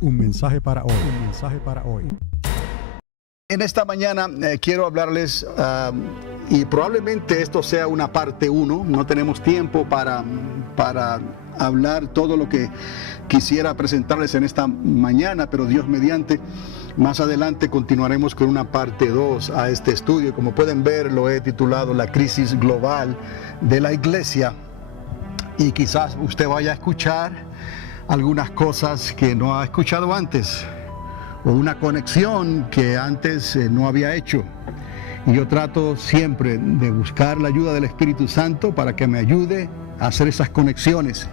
Un mensaje para hoy. Un mensaje para hoy. En esta mañana quiero hablarles, y probablemente esto sea una parte 1, no tenemos tiempo para hablar todo lo que quisiera presentarles en esta mañana, pero Dios mediante, más adelante continuaremos con una parte 2 a este estudio. Como pueden ver, lo he titulado La crisis global de la iglesia, y quizás usted vaya a escuchar algunas cosas que no ha escuchado antes, o una conexión que antes no había hecho. Y yo trato siempre de buscar la ayuda del Espíritu Santo para que me ayude a hacer esas conexiones.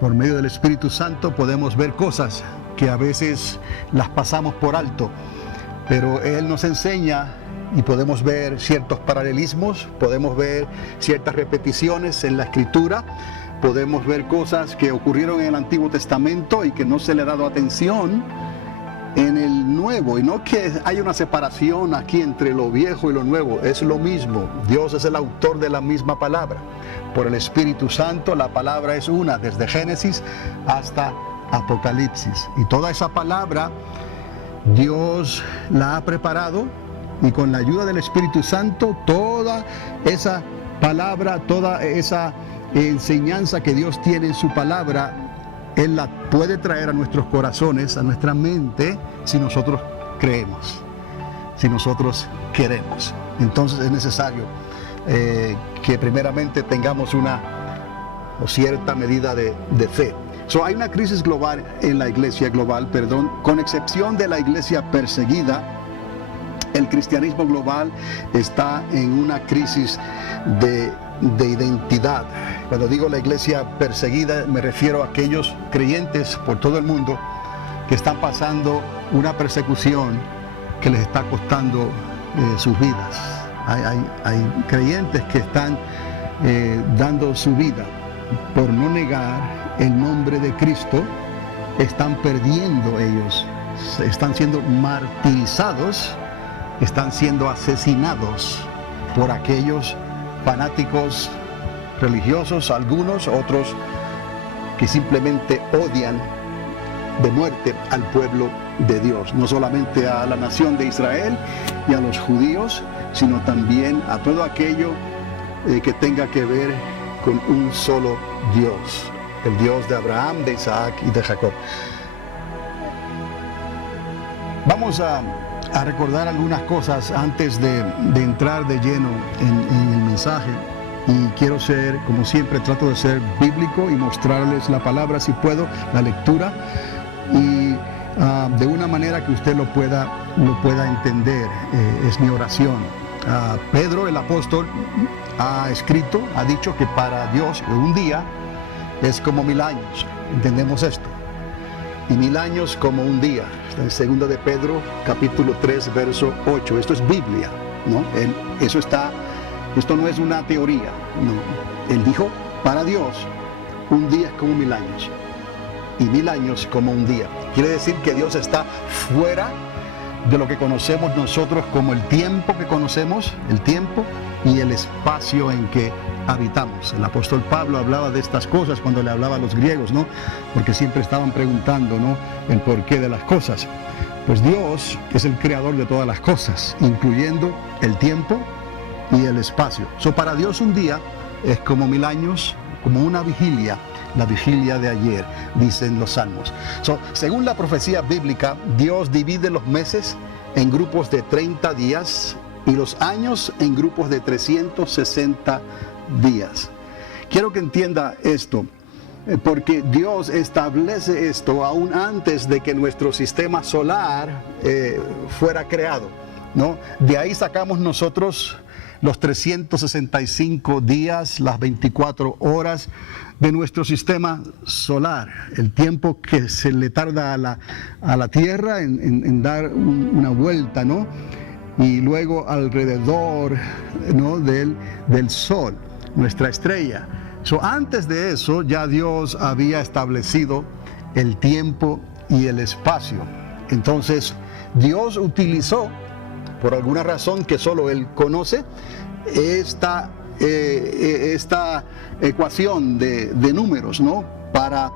Por medio del Espíritu Santo podemos ver cosas que a veces las pasamos por alto, pero Él nos enseña y podemos ver ciertos paralelismos, podemos ver ciertas repeticiones en la Escritura. Podemos ver cosas que ocurrieron en el Antiguo Testamento y que no se le ha dado atención en el Nuevo. Y no que haya una separación aquí entre lo viejo y lo nuevo, es lo mismo. Dios es el autor de la misma palabra. Por el Espíritu Santo la palabra es una, desde Génesis hasta Apocalipsis. Y toda esa palabra Dios la ha preparado, y con la ayuda del Espíritu Santo toda esa palabra, toda esa enseñanza que Dios tiene en su palabra, Él la puede traer a nuestros corazones, a nuestra mente, si nosotros creemos, si nosotros queremos. Entonces es necesario que primeramente tengamos una o cierta medida de fe. Hay una crisis global en la iglesia con excepción de la iglesia perseguida. El cristianismo global está en una crisis de identidad. Cuando digo la iglesia perseguida, me refiero a aquellos creyentes por todo el mundo que están pasando una persecución que les está costando sus vidas. Hay creyentes que están dando su vida por no negar el nombre de Cristo. Están perdiendo ellos, están siendo martirizados, están siendo asesinados por aquellos fanáticos religiosos, algunos, otros que simplemente odian de muerte al pueblo de Dios, no solamente a la nación de Israel y a los judíos, sino también a todo aquello que tenga que ver con un solo Dios, el Dios de Abraham, de Isaac y de Jacob. Vamos a recordar algunas cosas antes de entrar de lleno en el mensaje. Y quiero ser, como siempre, trato de ser bíblico y mostrarles la palabra, si puedo, la lectura, y de una manera que usted lo pueda entender. Es mi oración. Pedro, el apóstol, ha escrito, ha dicho que para Dios un día es como 1000 años. ¿Entendemos esto? Y 1000 años como un día. Está en 2 de Pedro, capítulo 3, verso 8. Esto es Biblia, ¿no? Esto no es una teoría, no. Él dijo, para Dios, un día es como 1000 años, y 1000 años como un día. Quiere decir que Dios está fuera de lo que conocemos nosotros como el tiempo que conocemos, el tiempo y el espacio en que habitamos. El apóstol Pablo hablaba de estas cosas cuando le hablaba a los griegos, ¿no? Porque siempre estaban preguntando, ¿no?, el porqué de las cosas. Pues Dios es el creador de todas las cosas, incluyendo el tiempo y el espacio. Para Dios un día es como 1000 años, como una vigilia, la vigilia de ayer, dicen los salmos. Según la profecía bíblica, Dios divide los meses en grupos de 30 días y los años en grupos de 360 días. Quiero que entienda esto, porque Dios establece esto aún antes de que nuestro sistema solar fuera creado, ¿no? De ahí sacamos nosotros los 365 días, las 24 horas de nuestro sistema solar, el tiempo que se le tarda a la Tierra en dar una vuelta, ¿no? Y luego alrededor, ¿no?, del Sol, nuestra estrella. Antes de eso ya Dios había establecido el tiempo y el espacio. Entonces Dios utilizó, por alguna razón que solo Él conoce, esta ecuación de números, ¿no?, para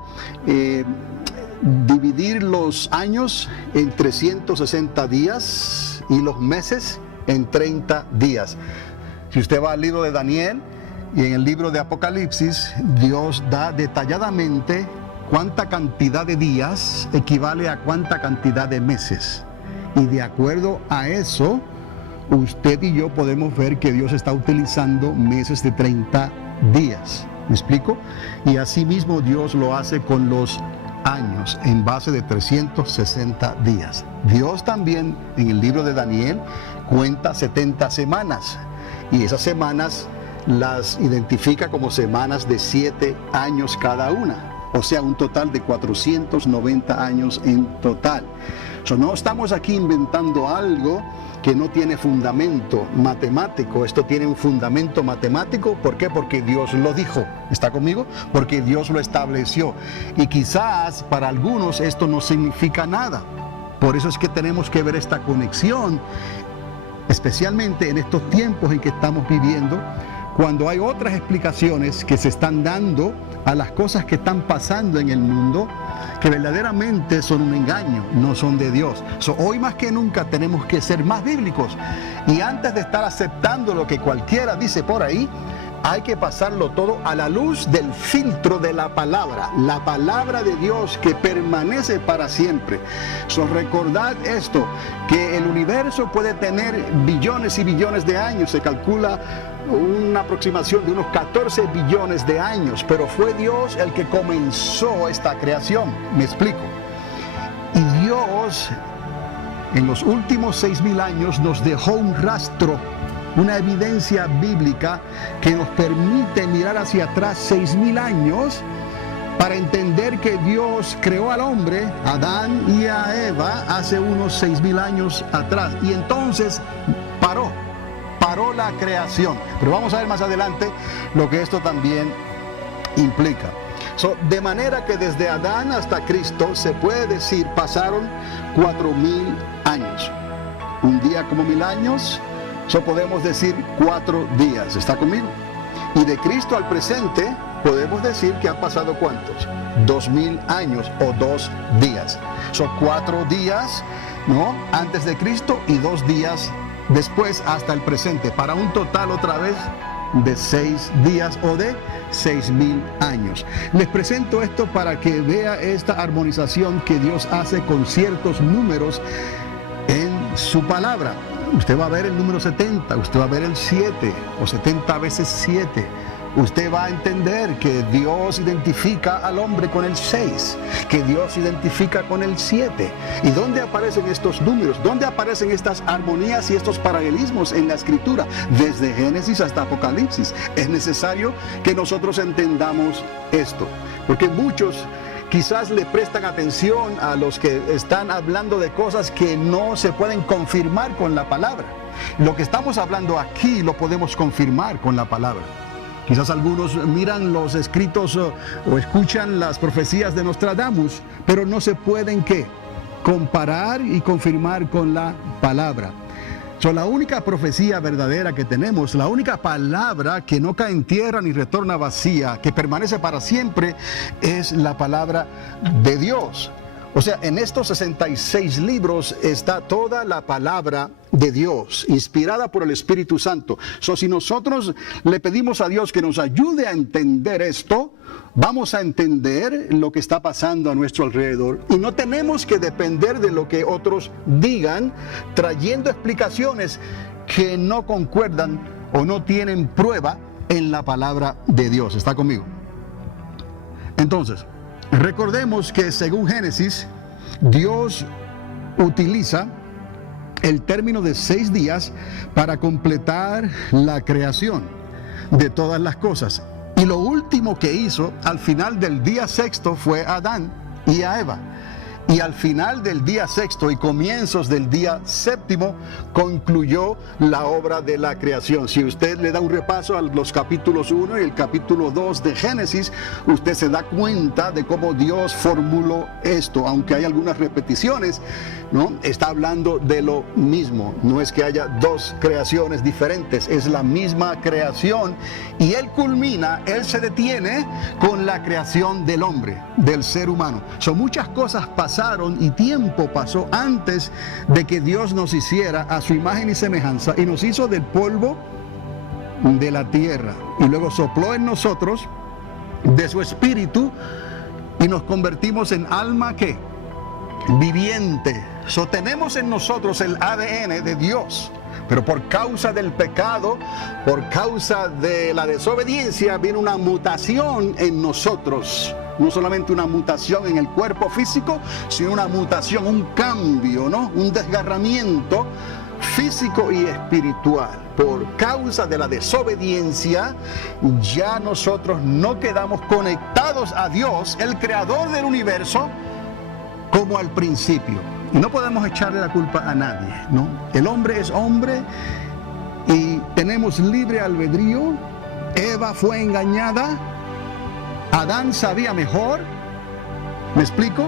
dividir los años en 360 días y los meses en 30 días. Si usted va al libro de Daniel y en el libro de Apocalipsis, Dios da detalladamente cuánta cantidad de días equivale a cuánta cantidad de meses. Y de acuerdo a eso, usted y yo podemos ver que Dios está utilizando meses de 30 días. ¿Me explico? Y asimismo Dios lo hace con los años en base de 360 días. Dios también en el libro de Daniel cuenta 70 semanas y esas semanas las identifica como semanas de 7 años cada una, o sea, un total de 490 años en total. No estamos aquí inventando algo que no tiene fundamento matemático. Esto tiene un fundamento matemático. ¿Por qué? Porque Dios lo dijo. ¿Está conmigo? Porque Dios lo estableció. Y quizás para algunos esto no significa nada. Por eso es que tenemos que ver esta conexión, especialmente en estos tiempos en que estamos viviendo, cuando hay otras explicaciones que se están dando a las cosas que están pasando en el mundo, que verdaderamente son un engaño, no son de Dios. Hoy más que nunca tenemos que ser más bíblicos, y antes de estar aceptando lo que cualquiera dice por ahí, hay que pasarlo todo a la luz del filtro de la palabra de Dios que permanece para siempre. Recordad esto, que el universo puede tener billones y billones de años, se calcula una aproximación de unos 14 billones de años, pero fue Dios el que comenzó esta creación. Me explico. Y Dios en los últimos 6,000 años nos dejó un rastro, una evidencia bíblica que nos permite mirar hacia atrás 6,000 años para entender que Dios creó al hombre, a Adán y a Eva, hace unos 6,000 años atrás. Y entonces paró la creación. Pero vamos a ver más adelante lo que esto también implica. De manera que desde Adán hasta Cristo se puede decir pasaron 4,000 años. Un día como 1,000 años, podemos decir 4 días. ¿Está conmigo? Y de Cristo al presente podemos decir que han pasado ¿cuántos? 2,000 años o 2 días. Son 4 días, ¿no?, antes de Cristo y 2 días después hasta el presente, para un total otra vez de 6 días o de 6,000 años. Les presento esto para que vea esta armonización que Dios hace con ciertos números en su palabra. Usted va a ver el número 70, usted va a ver el 7 o 70 veces 7. Usted va a entender que Dios identifica al hombre con el 6, que Dios identifica con el 7. ¿Y dónde aparecen estos números? ¿Dónde aparecen estas armonías y estos paralelismos en la Escritura? Desde Génesis hasta Apocalipsis. Es necesario que nosotros entendamos esto, porque muchos quizás le prestan atención a los que están hablando de cosas que no se pueden confirmar con la palabra. Lo que estamos hablando aquí lo podemos confirmar con la palabra. Quizás algunos miran los escritos o escuchan las profecías de Nostradamus, pero no se pueden ¿qué? Comparar y confirmar con la palabra. La única profecía verdadera que tenemos, la única palabra que no cae en tierra ni retorna vacía, que permanece para siempre, es la palabra de Dios. O sea, en estos 66 libros está toda la palabra de Dios, inspirada por el Espíritu Santo. Si nosotros le pedimos a Dios que nos ayude a entender esto, vamos a entender lo que está pasando a nuestro alrededor. Y no tenemos que depender de lo que otros digan, trayendo explicaciones que no concuerdan o no tienen prueba en la palabra de Dios. ¿Está conmigo? Entonces, recordemos que según Génesis, Dios utiliza el término de 6 días para completar la creación de todas las cosas. Y lo último que hizo al final del día sexto fue a Adán y a Eva. y al final del día sexto y comienzos del día séptimo concluyó la obra de la creación. Si usted le da un repaso a los capítulos 1 y el capítulo 2 de Génesis, usted se da cuenta de cómo Dios formuló esto, aunque hay algunas repeticiones, ¿no? Está hablando de lo mismo, no es que haya dos creaciones diferentes, es la misma creación, y Él culmina, Él se detiene con la creación del hombre, del ser humano. Son muchas cosas pasaron y tiempo pasó antes de que Dios nos hiciera a su imagen y semejanza y nos hizo del polvo de la tierra y luego sopló en nosotros de su espíritu y nos convertimos en alma que viviente. Tenemos en nosotros el ADN de Dios, pero por causa del pecado, por causa de la desobediencia, viene una mutación en nosotros. No solamente una mutación en el cuerpo físico, sino una mutación, un cambio, ¿no? Un desgarramiento físico y espiritual. Por causa de la desobediencia, ya nosotros no quedamos conectados a Dios, el creador del universo, como al principio. Y no podemos echarle la culpa a nadie, ¿no? El hombre es hombre y tenemos libre albedrío. Eva fue engañada. Adán sabía mejor, ¿me explico?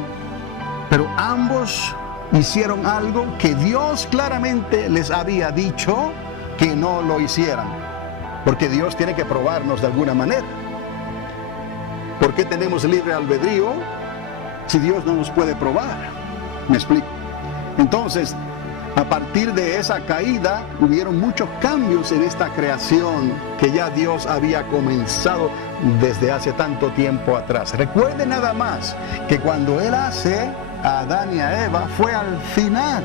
Pero ambos hicieron algo que Dios claramente les había dicho que no lo hicieran, porque Dios tiene que probarnos de alguna manera. ¿Por qué tenemos libre albedrío si Dios no nos puede probar? ¿Me explico? Entonces, a partir de esa caída, hubieron muchos cambios en esta creación que ya Dios había comenzado desde hace tanto tiempo atrás. Recuerde nada más que cuando Él hace a Adán y a Eva fue al final,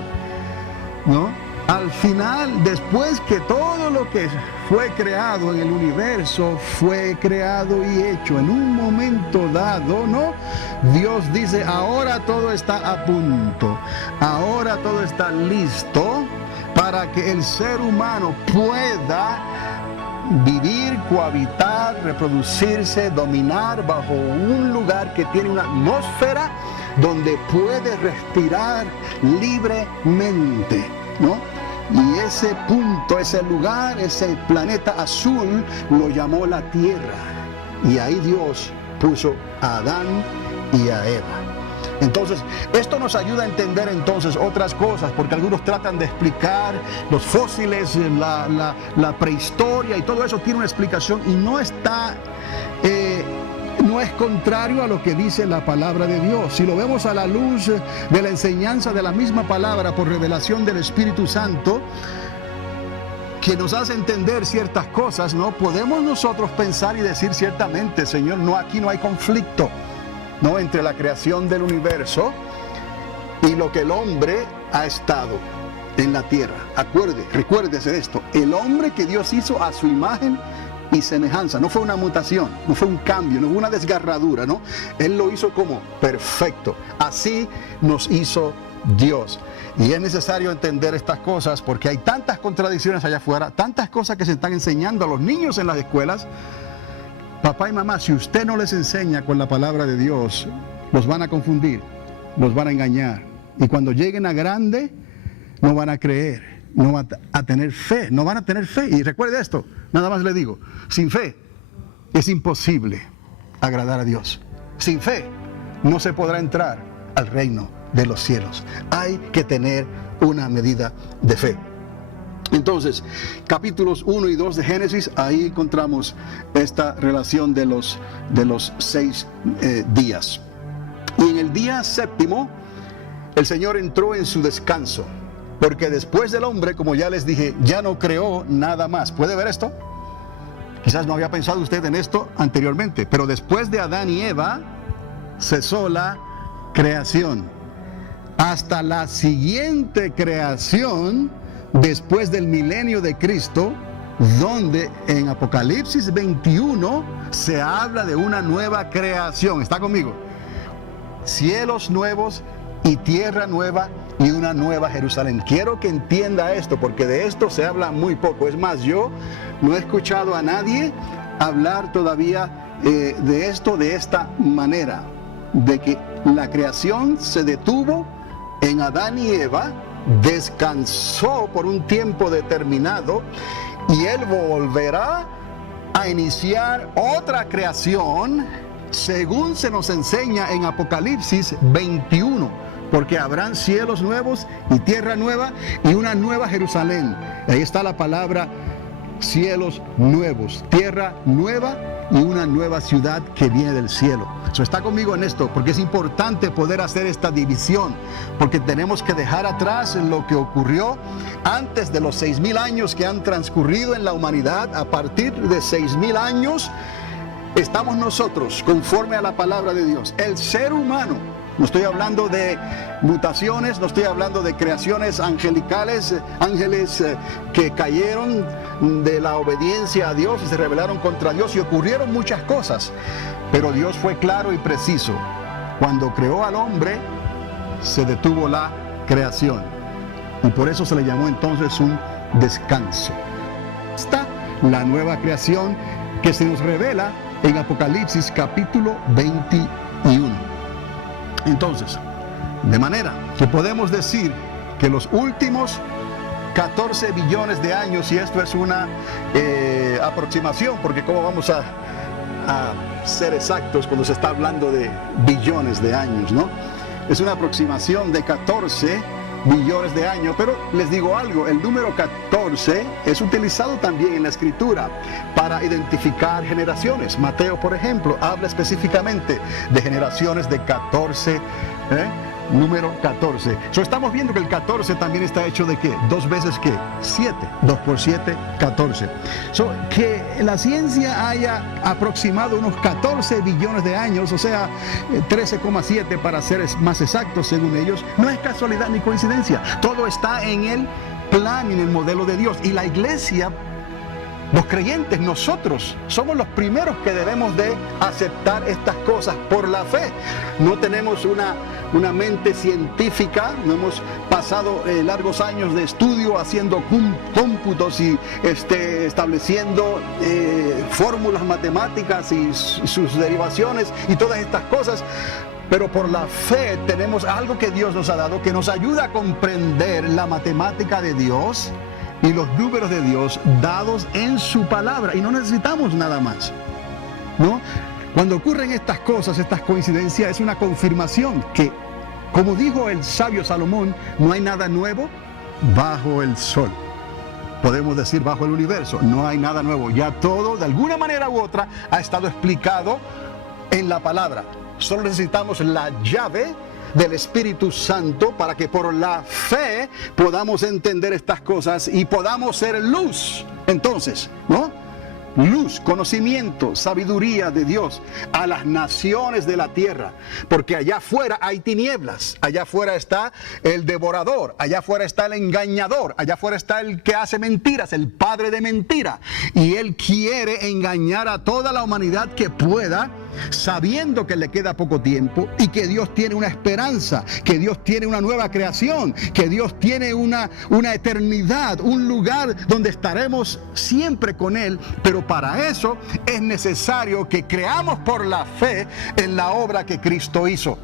¿no? Al final, después que todo lo que fue creado en el universo fue creado y hecho en un momento dado, ¿no? Dios dice, ahora todo está a punto, ahora todo está listo para que el ser humano pueda vivir, cohabitar, reproducirse, dominar bajo un lugar que tiene una atmósfera donde puede respirar libremente, ¿no? Y ese punto, ese lugar, ese planeta azul lo llamó la Tierra. Y ahí Dios puso a Adán y a Eva. Entonces, esto nos ayuda a entender entonces otras cosas, porque algunos tratan de explicar los fósiles, la prehistoria y todo eso tiene una explicación y no está... no es contrario a lo que dice la palabra de Dios. Si lo vemos a la luz de la enseñanza de la misma palabra por revelación del Espíritu Santo, que nos hace entender ciertas cosas, ¿no? Podemos nosotros pensar y decir ciertamente, Señor, no, aquí no hay conflicto, ¿no? Entre la creación del universo y lo que el hombre ha estado en la tierra. Recuérdese de esto, el hombre que Dios hizo a su imagen y semejanza, no fue una mutación, no fue un cambio, no fue una desgarradura, ¿no? Él lo hizo como perfecto. Así nos hizo Dios. Y es necesario entender estas cosas porque hay tantas contradicciones allá afuera, tantas cosas que se están enseñando a los niños en las escuelas. Papá y mamá, si usted no les enseña con la palabra de Dios, los van a confundir, los van a engañar. Y cuando lleguen a grande, no van a creer. No van a tener fe, no van a tener fe. Y recuerde esto, nada más le digo, sin fe es imposible agradar a Dios. Sin fe no se podrá entrar al reino de los cielos. Hay que tener una medida de fe. Entonces, capítulos 1 y 2 de Génesis, ahí encontramos esta relación de los 6 días. Y en el día séptimo, el Señor entró en su descanso. Porque después del hombre, como ya les dije, ya no creó nada más. ¿Puede ver esto? Quizás no había pensado usted en esto anteriormente, pero después de Adán y Eva, cesó la creación. Hasta la siguiente creación, después del milenio de Cristo, donde en Apocalipsis 21 se habla de una nueva creación. ¿Está conmigo? Cielos nuevos y tierra nueva y una nueva Jerusalén. Quiero que entienda esto, porque de esto se habla muy poco. Es más, yo no he escuchado a nadie hablar todavía de esto de esta manera. de que la creación se detuvo en Adán y Eva, descansó por un tiempo determinado y Él volverá a iniciar otra creación según se nos enseña en Apocalipsis 21, porque habrán cielos nuevos y tierra nueva y una nueva Jerusalén. Ahí está la palabra cielos nuevos, tierra nueva y una nueva ciudad que viene del cielo. Está conmigo en esto, porque es importante poder hacer esta división, porque tenemos que dejar atrás lo que ocurrió antes de los 6,000 años que han transcurrido en la humanidad. A partir de 6,000 años estamos nosotros, conforme a la palabra de Dios, el ser humano. No estoy hablando de mutaciones, no estoy hablando de creaciones angelicales, ángeles que cayeron de la obediencia a Dios y se rebelaron contra Dios y ocurrieron muchas cosas. Pero Dios fue claro y preciso. Cuando creó al hombre, se detuvo la creación. Y por eso se le llamó entonces un descanso. Esta la nueva creación que se nos revela en Apocalipsis capítulo 21. Entonces, de manera que podemos decir que los últimos 14 billones de años, y esto es una aproximación, porque cómo vamos a ser exactos cuando se está hablando de billones de años, ¿no? Es una aproximación de 14 billones de años, pero les digo algo, el número 14 es utilizado también en la Escritura para identificar generaciones. Mateo, por ejemplo, habla específicamente de generaciones de 14, número 14. Estamos viendo que el 14 también está hecho de ¿qué? 2 veces ¿qué? 7. 2 por 7, 14. Que la ciencia haya aproximado unos 14 billones de años, o sea, 13,7 para ser más exactos según ellos, no es casualidad ni coincidencia. Todo está en el plan y en el modelo de Dios. Y la iglesia, los creyentes, nosotros somos los primeros que debemos de aceptar estas cosas por la fe. No tenemos una mente científica, no hemos pasado largos años de estudio haciendo cómputos y estableciendo fórmulas matemáticas y sus derivaciones y todas estas cosas. Pero por la fe tenemos algo que Dios nos ha dado que nos ayuda a comprender la matemática de Dios y los números de Dios dados en su palabra, y no necesitamos nada más, ¿no? Cuando ocurren estas cosas, estas coincidencias, es una confirmación que, como dijo el sabio Salomón, no hay nada nuevo bajo el sol. Podemos decir bajo el universo, no hay nada nuevo. Ya todo, de alguna manera u otra, ha estado explicado en la palabra. Solo necesitamos la llave del Espíritu Santo para que por la fe podamos entender estas cosas y podamos ser luz. Entonces, ¿no? Luz, conocimiento, sabiduría de Dios a las naciones de la tierra, porque allá afuera hay tinieblas, allá afuera está el devorador, allá afuera está el engañador, allá afuera está el que hace mentiras, el padre de mentira, y él quiere engañar a toda la humanidad que pueda, sabiendo que le queda poco tiempo y que Dios tiene una esperanza, que Dios tiene una nueva creación, que Dios tiene una eternidad, un lugar donde estaremos siempre con Él. Pero para eso es necesario que creamos por la fe en la obra que Cristo hizo.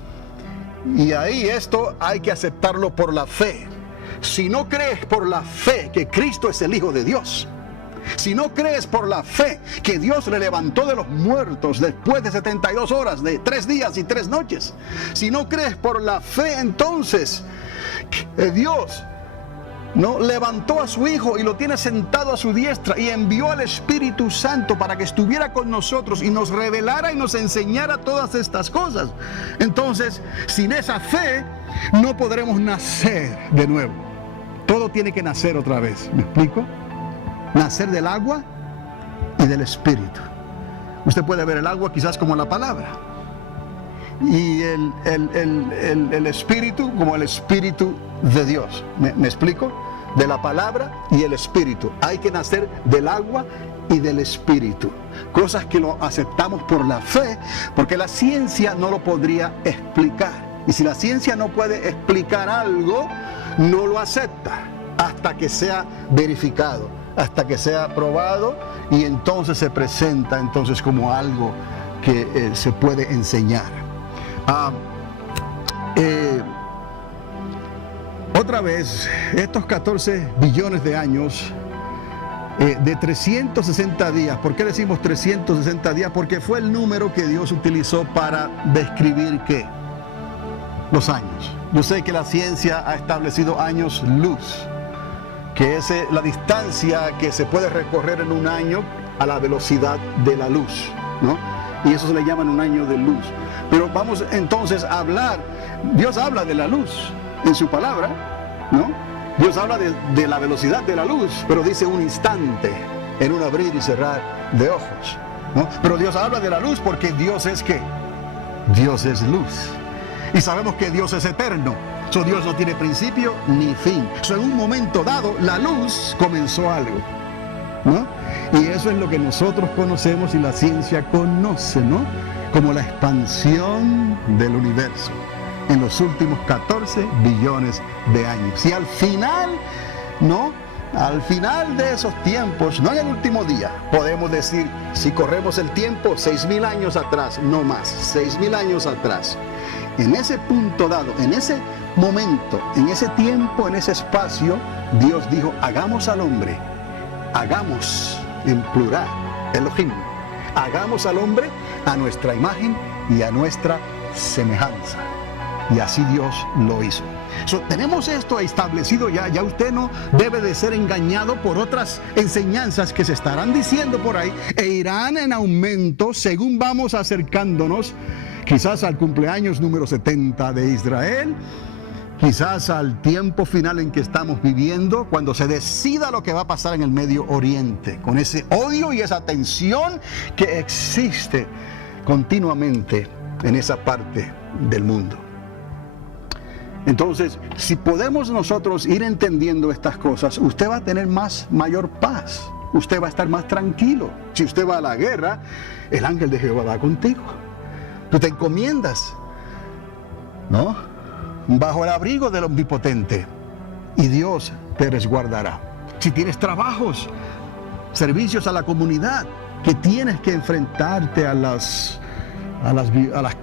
Y ahí esto hay que aceptarlo por la fe. Si no crees por la fe que Cristo es el Hijo de Dios, si no crees por la fe que Dios le levantó de los muertos después de 72 horas, de 3 días y 3 noches, si no crees por la fe entonces que Dios no levantó a su Hijo y lo tiene sentado a su diestra y envió al Espíritu Santo para que estuviera con nosotros y nos revelara y nos enseñara todas estas cosas, entonces sin esa fe no podremos nacer de nuevo. Todo tiene que nacer otra vez. ¿Me explico? Nacer del agua y del Espíritu. Usted puede ver el agua quizás como la palabra y el Espíritu como el Espíritu de Dios. ¿Me explico? De la palabra y el Espíritu. Hay que nacer del agua y del Espíritu. Cosas que lo aceptamos por la fe, porque la ciencia no lo podría explicar. Y si la ciencia no puede explicar algo, no lo acepta hasta que sea verificado, hasta que sea probado, y entonces se presenta entonces como algo que se puede enseñar. Otra vez, estos 14 billones de años de 360 días. ¿Por qué decimos 360 días? Porque fue el número que Dios utilizó para describir ¿qué? Los años. Yo sé que la ciencia ha establecido años luz, que es la distancia que se puede recorrer en un año a la velocidad de la luz, ¿no? Y eso se le llama un año de luz. Pero vamos entonces a hablar, Dios habla de la luz en su palabra, ¿no? Dios habla de la velocidad de la luz, pero dice un instante, en un abrir y cerrar de ojos, ¿no? Pero Dios habla de la luz porque Dios es ¿qué? Dios es luz. Y sabemos que Dios es eterno. Dios no tiene principio ni fin. En un momento dado, la luz comenzó algo, ¿no? Y eso es lo que nosotros conocemos y la ciencia conoce, ¿no? Como la expansión del universo en los últimos 14 billones de años. Y al final, ¿no? Al final de esos tiempos, no en el último día, podemos decir, si corremos el tiempo, 6.000 años atrás, no más, 6.000 años atrás. En ese punto dado, en ese momento, en ese tiempo, en ese espacio, Dios dijo, hagamos al hombre, hagamos en plural, Elohim, hagamos al hombre a nuestra imagen y a nuestra semejanza. Y así Dios lo hizo. Tenemos esto establecido ya usted no debe de ser engañado por otras enseñanzas que se estarán diciendo por ahí e irán en aumento según vamos acercándonos quizás al cumpleaños número 70 de Israel, quizás al tiempo final en que estamos viviendo, cuando se decida lo que va a pasar en el Medio Oriente, con ese odio y esa tensión que existe continuamente en esa parte del mundo. Entonces, si podemos nosotros ir entendiendo estas cosas, usted va a tener mayor paz, usted va a estar más tranquilo. Si usted va a la guerra, el ángel de Jehová va contigo. Tú te encomiendas, ¿no? Bajo el abrigo del Omnipotente, y Dios te resguardará. Si tienes trabajos, servicios a la comunidad, que tienes que enfrentarte a las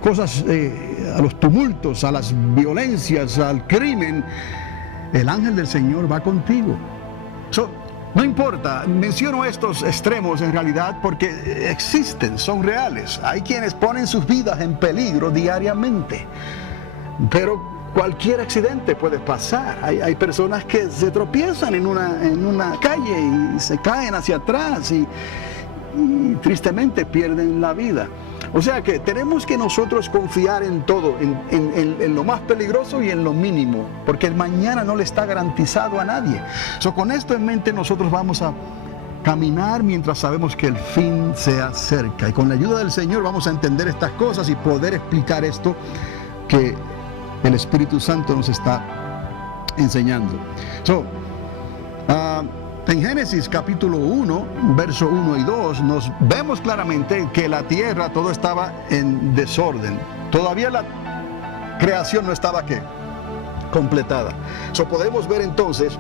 cosas, a los tumultos, a las violencias, al crimen, el ángel del Señor va contigo. No importa, menciono estos extremos en realidad porque existen, son reales. Hay quienes ponen sus vidas en peligro diariamente, pero cualquier accidente puede pasar. Hay personas que se tropiezan en una calle y se caen hacia atrás y tristemente pierden la vida. O sea que tenemos que nosotros confiar en todo, en lo más peligroso y en lo mínimo, porque el mañana no le está garantizado a nadie. Con esto en mente nosotros vamos a caminar mientras sabemos que el fin se acerca. Y con la ayuda del Señor vamos a entender estas cosas y poder explicar esto que el Espíritu Santo nos está enseñando. En Génesis capítulo 1, verso 1 y 2, nos vemos claramente que la tierra, todo estaba en desorden. Todavía la creación no estaba ¿qué? Completada. Podemos ver entonces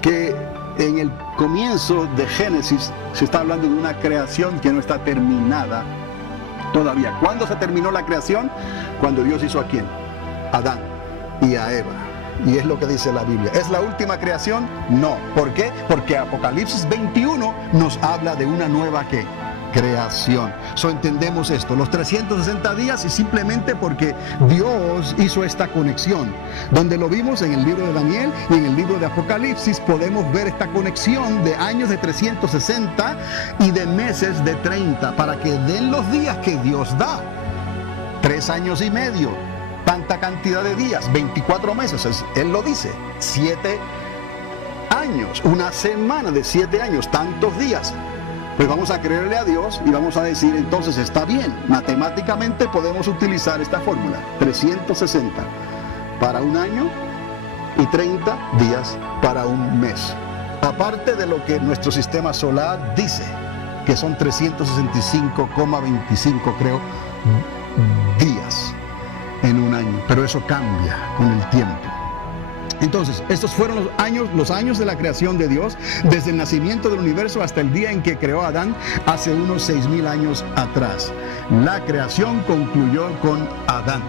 que en el comienzo de Génesis se está hablando de una creación que no está terminada todavía. ¿Cuándo se terminó la creación? Cuando Dios hizo ¿a quién? A Adán y a Eva. Y es lo que dice la Biblia. ¿Es la última creación? No. ¿Por qué? Porque Apocalipsis 21 nos habla de una nueva ¿qué? Creación. Entendemos esto, los 360 días, y simplemente porque Dios hizo esta conexión. Donde lo vimos en el libro de Daniel y en el libro de Apocalipsis, podemos ver esta conexión de años de 360 y de meses de 30, para que den los días que Dios da. 3 años y medio. Tanta cantidad de días, 24 meses, Él lo dice, 7 años, una semana de 7 años, tantos días. Pues vamos a creerle a Dios y vamos a decir, entonces está bien, matemáticamente podemos utilizar esta fórmula, 360 para un año y 30 días para un mes. Aparte de lo que nuestro sistema solar dice, que son 365,25 creo, días en un año, pero eso cambia con el tiempo. Entonces, estos fueron los años de la creación de Dios, desde el nacimiento del universo hasta el día en que creó a Adán hace unos 6,000 años atrás. La creación concluyó con Adán.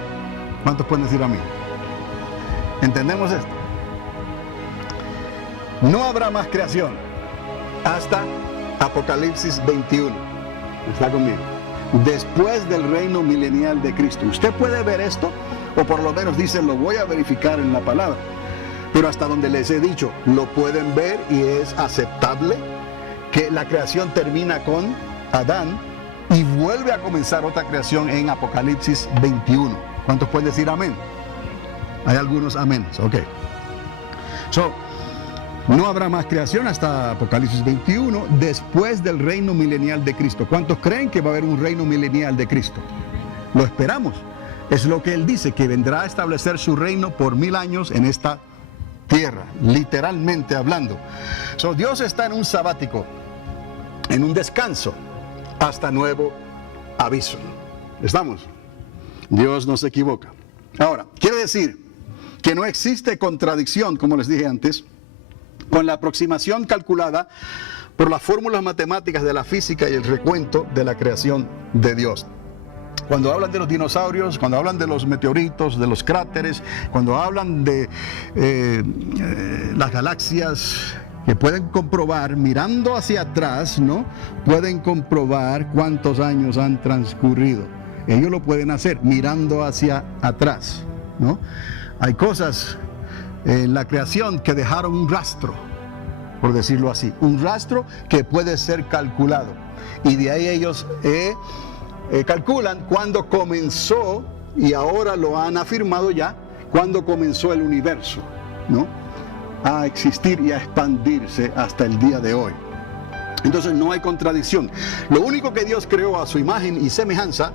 ¿Cuántos pueden decir amén? ¿Entendemos esto? No habrá más creación hasta Apocalipsis 21. ¿Está conmigo? Después del reino milenial de Cristo. Usted puede ver esto, o por lo menos dice, lo voy a verificar en la palabra. Pero hasta donde les he dicho, lo pueden ver y es aceptable que la creación termina con Adán y vuelve a comenzar otra creación en Apocalipsis 21. ¿Cuántos pueden decir amén? Hay algunos aménes, ok. No habrá más creación hasta Apocalipsis 21 después del reino milenial de Cristo. ¿Cuántos creen que va a haber un reino milenial de Cristo? Lo esperamos. Es lo que Él dice, que vendrá a establecer su reino por 1000 años en esta tierra, literalmente hablando. Dios está en un sabático, en un descanso, hasta nuevo aviso. ¿Estamos? Dios no se equivoca. Ahora, quiere decir que no existe contradicción, como les dije antes, con la aproximación calculada por las fórmulas matemáticas de la física y el recuento de la creación de Dios. Cuando hablan de los dinosaurios, cuando hablan de los meteoritos, de los cráteres, cuando hablan de las galaxias, que pueden comprobar, mirando hacia atrás, ¿no? Pueden comprobar cuántos años han transcurrido. Ellos lo pueden hacer mirando hacia atrás, ¿no? Hay cosas en la creación que dejaron un rastro, por decirlo así, un rastro que puede ser calculado. Y de ahí ellos calculan cuándo comenzó, y ahora lo han afirmado ya, cuándo comenzó el universo, ¿no? A existir y a expandirse hasta el día de hoy. Entonces no hay contradicción. Lo único que Dios creó a su imagen y semejanza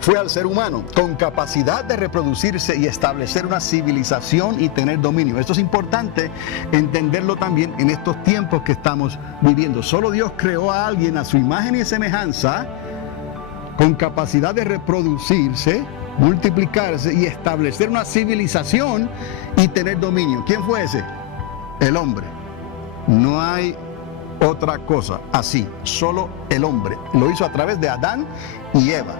fue al ser humano, con capacidad de reproducirse y establecer una civilización y tener dominio. Esto es importante entenderlo también en estos tiempos que estamos viviendo. Solo Dios creó a alguien a su imagen y semejanza, con capacidad de reproducirse, multiplicarse y establecer una civilización y tener dominio. ¿Quién fue ese? El hombre. No hay otra cosa así, solo el hombre. Lo hizo a través de Adán y Eva.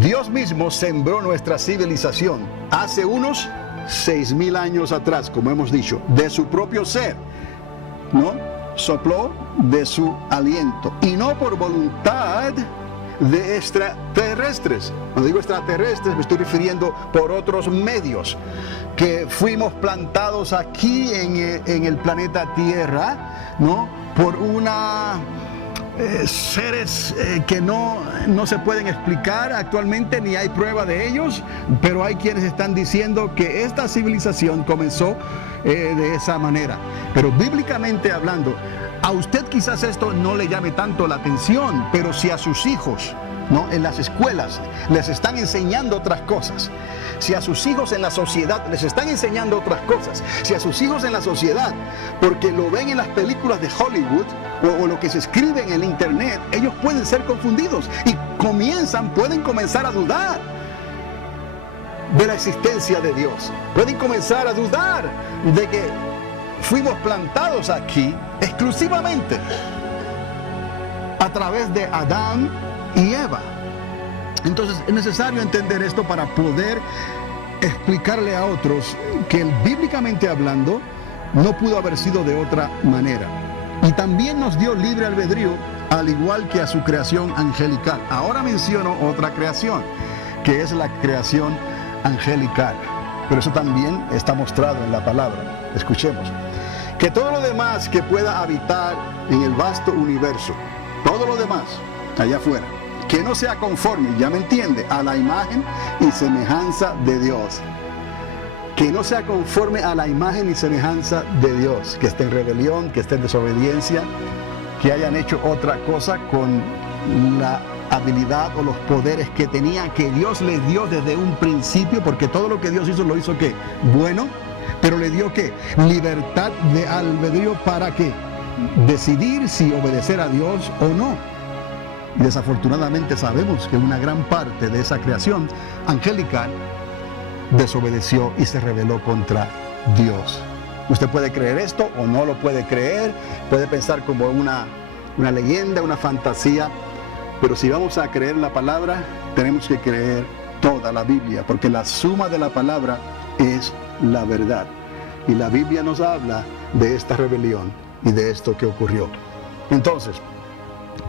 Dios mismo sembró nuestra civilización hace unos 6,000 años atrás, como hemos dicho, de su propio ser, ¿no? Sopló de su aliento, y no por voluntad de extraterrestres. Cuando digo extraterrestres me estoy refiriendo por otros medios, que fuimos plantados aquí en el planeta Tierra, ¿no? Por seres que no se pueden explicar actualmente, ni hay prueba de ellos, pero hay quienes están diciendo que esta civilización comenzó de esa manera. Pero bíblicamente hablando, a usted quizás esto no le llame tanto la atención, pero si a sus hijos, ¿no?, en las escuelas les están enseñando otras cosas, si a sus hijos en la sociedad les están enseñando otras cosas, si a sus hijos en la sociedad, porque lo ven en las películas de Hollywood o lo que se escribe en el internet, ellos pueden ser confundidos y pueden comenzar a dudar de la existencia de Dios. Pueden comenzar a dudar de que fuimos plantados aquí exclusivamente a través de Adán y Eva. Entonces es necesario entender esto para poder explicarle a otros que bíblicamente hablando no pudo haber sido de otra manera. Y también nos dio libre albedrío, al igual que a su creación angelical. Ahora menciono otra creación, que es la creación angelical. Pero eso también está mostrado en la palabra. Escuchemos. Que todo lo demás que pueda habitar en el vasto universo, todo lo demás allá afuera, que no sea conforme, ya me entiende, a la imagen y semejanza de Dios. Que no sea conforme a la imagen y semejanza de Dios, que esté en rebelión, que esté en desobediencia, que hayan hecho otra cosa con la habilidad o los poderes que tenía, que Dios les dio desde un principio, porque todo lo que Dios hizo, lo hizo ¿qué? Bueno, pero le dio ¿qué? Libertad de albedrío para ¿qué? Decidir si obedecer a Dios o no. Y desafortunadamente sabemos que una gran parte de esa creación angelical desobedeció y se rebeló contra Dios. Dios. Usted puede creer esto o no lo puede creer, puede pensar como una leyenda, una fantasía, pero si vamos a creer la palabra, tenemos que creer toda la Biblia, porque la suma de la palabra es la verdad. Y la Biblia nos habla de esta rebelión y de esto que ocurrió. Entonces,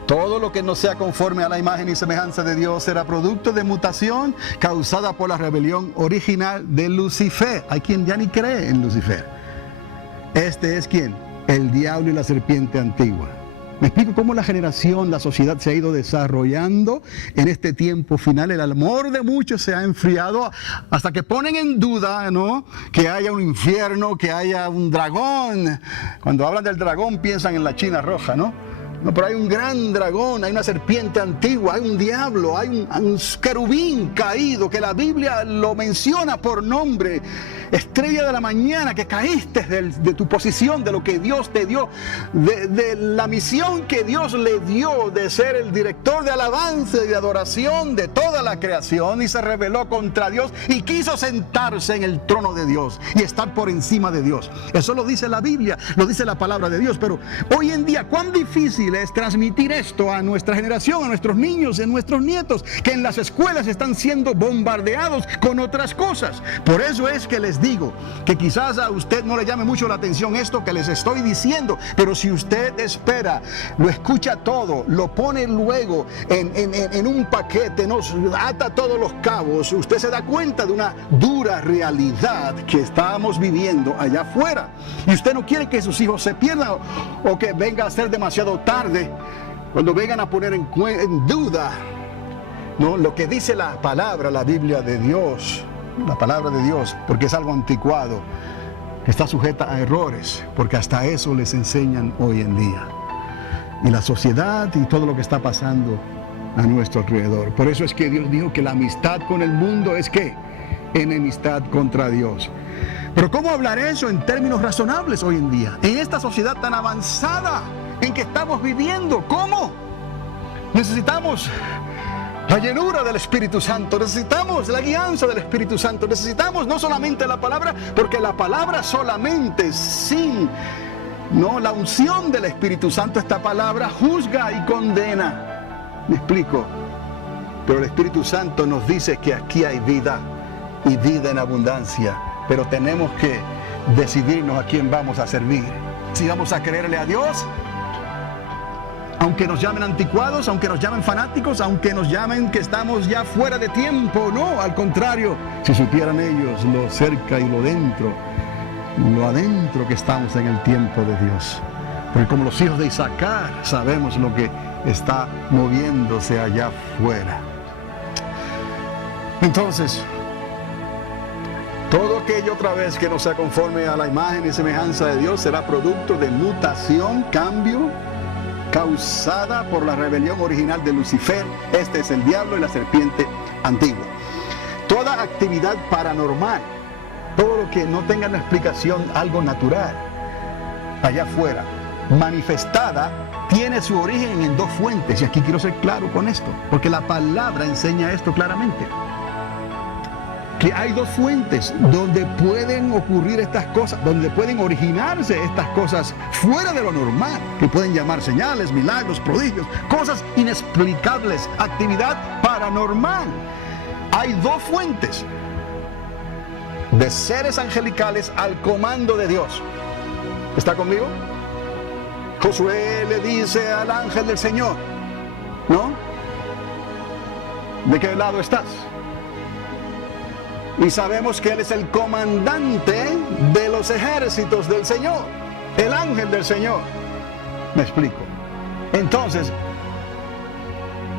todo lo que no sea conforme a la imagen y semejanza de Dios será producto de mutación causada por la rebelión original de Lucifer. Hay quien ya ni cree en Lucifer. Este es ¿quién? El diablo y la serpiente antigua. Me explico cómo la generación, la sociedad se ha ido desarrollando en este tiempo final. El amor de muchos se ha enfriado hasta que ponen en duda, ¿no?, que haya un infierno, que haya un dragón. Cuando hablan del dragón piensan en la China roja, ¿no? No, pero hay un gran dragón, hay una serpiente antigua, hay un diablo, hay un querubín caído que la Biblia lo menciona por nombre. Estrella de la mañana, que caíste de tu posición, de lo que Dios te dio, de la misión que Dios le dio de ser el director de alabanza y de adoración de toda la creación, y se rebeló contra Dios y quiso sentarse en el trono de Dios y estar por encima de Dios. Eso lo dice la Biblia, lo dice la palabra de Dios. Pero hoy en día, ¿cuán difícil es transmitir esto a nuestra generación, a nuestros niños, a nuestros nietos, que en las escuelas están siendo bombardeados con otras cosas? Por eso es que les digo que quizás a usted no le llame mucho la atención esto que les estoy diciendo, pero si usted espera, lo escucha todo, lo pone luego en un paquete, nos ata todos los cabos, usted se da cuenta de una dura realidad que estamos viviendo allá afuera. Y usted no quiere que sus hijos se pierdan o que venga a ser demasiado tarde cuando vengan a poner en duda, ¿no?, lo que dice la palabra, la Biblia de Dios, la palabra de Dios, porque es algo anticuado, que está sujeta a errores, porque hasta eso les enseñan hoy en día. Y la sociedad y todo lo que está pasando a nuestro alrededor. Por eso es que Dios dijo que la amistad con el mundo es ¿qué? Enemistad contra Dios. Pero ¿cómo hablar eso en términos razonables hoy en día? En esta sociedad tan avanzada en que estamos viviendo, ¿cómo? Necesitamos la llenura del Espíritu Santo, necesitamos la guianza del Espíritu Santo, necesitamos no solamente la palabra, porque la palabra solamente sin la unción del Espíritu Santo, esta palabra juzga y condena. ¿Me explico? Pero el Espíritu Santo nos dice que aquí hay vida y vida en abundancia, pero tenemos que decidirnos a quién vamos a servir. Si vamos a creerle a Dios, aunque nos llamen anticuados, aunque nos llamen fanáticos, aunque nos llamen que estamos ya fuera de tiempo, no, al contrario, si supieran ellos lo cerca y lo adentro que estamos en el tiempo de Dios. Porque como los hijos de Isaacar sabemos lo que está moviéndose allá afuera. Entonces, todo aquello otra vez que no sea conforme a la imagen y semejanza de Dios será producto de mutación, cambio, causada por la rebelión original de Lucifer. Este es el diablo y la serpiente antigua. Toda actividad paranormal, todo lo que no tenga una explicación, algo natural, allá afuera, manifestada, tiene su origen en dos fuentes. Y aquí quiero ser claro con esto, porque la palabra enseña esto claramente. Que hay dos fuentes donde pueden ocurrir estas cosas, donde pueden originarse estas cosas fuera de lo normal, que pueden llamar señales, milagros, prodigios, cosas inexplicables, actividad paranormal. Hay dos fuentes de seres angelicales al comando de Dios. ¿Está conmigo? Josué le dice al ángel del Señor, ¿no? ¿De qué lado estás? Y sabemos que Él es el comandante de los ejércitos del Señor, el ángel del Señor. ¿Me explico? Entonces,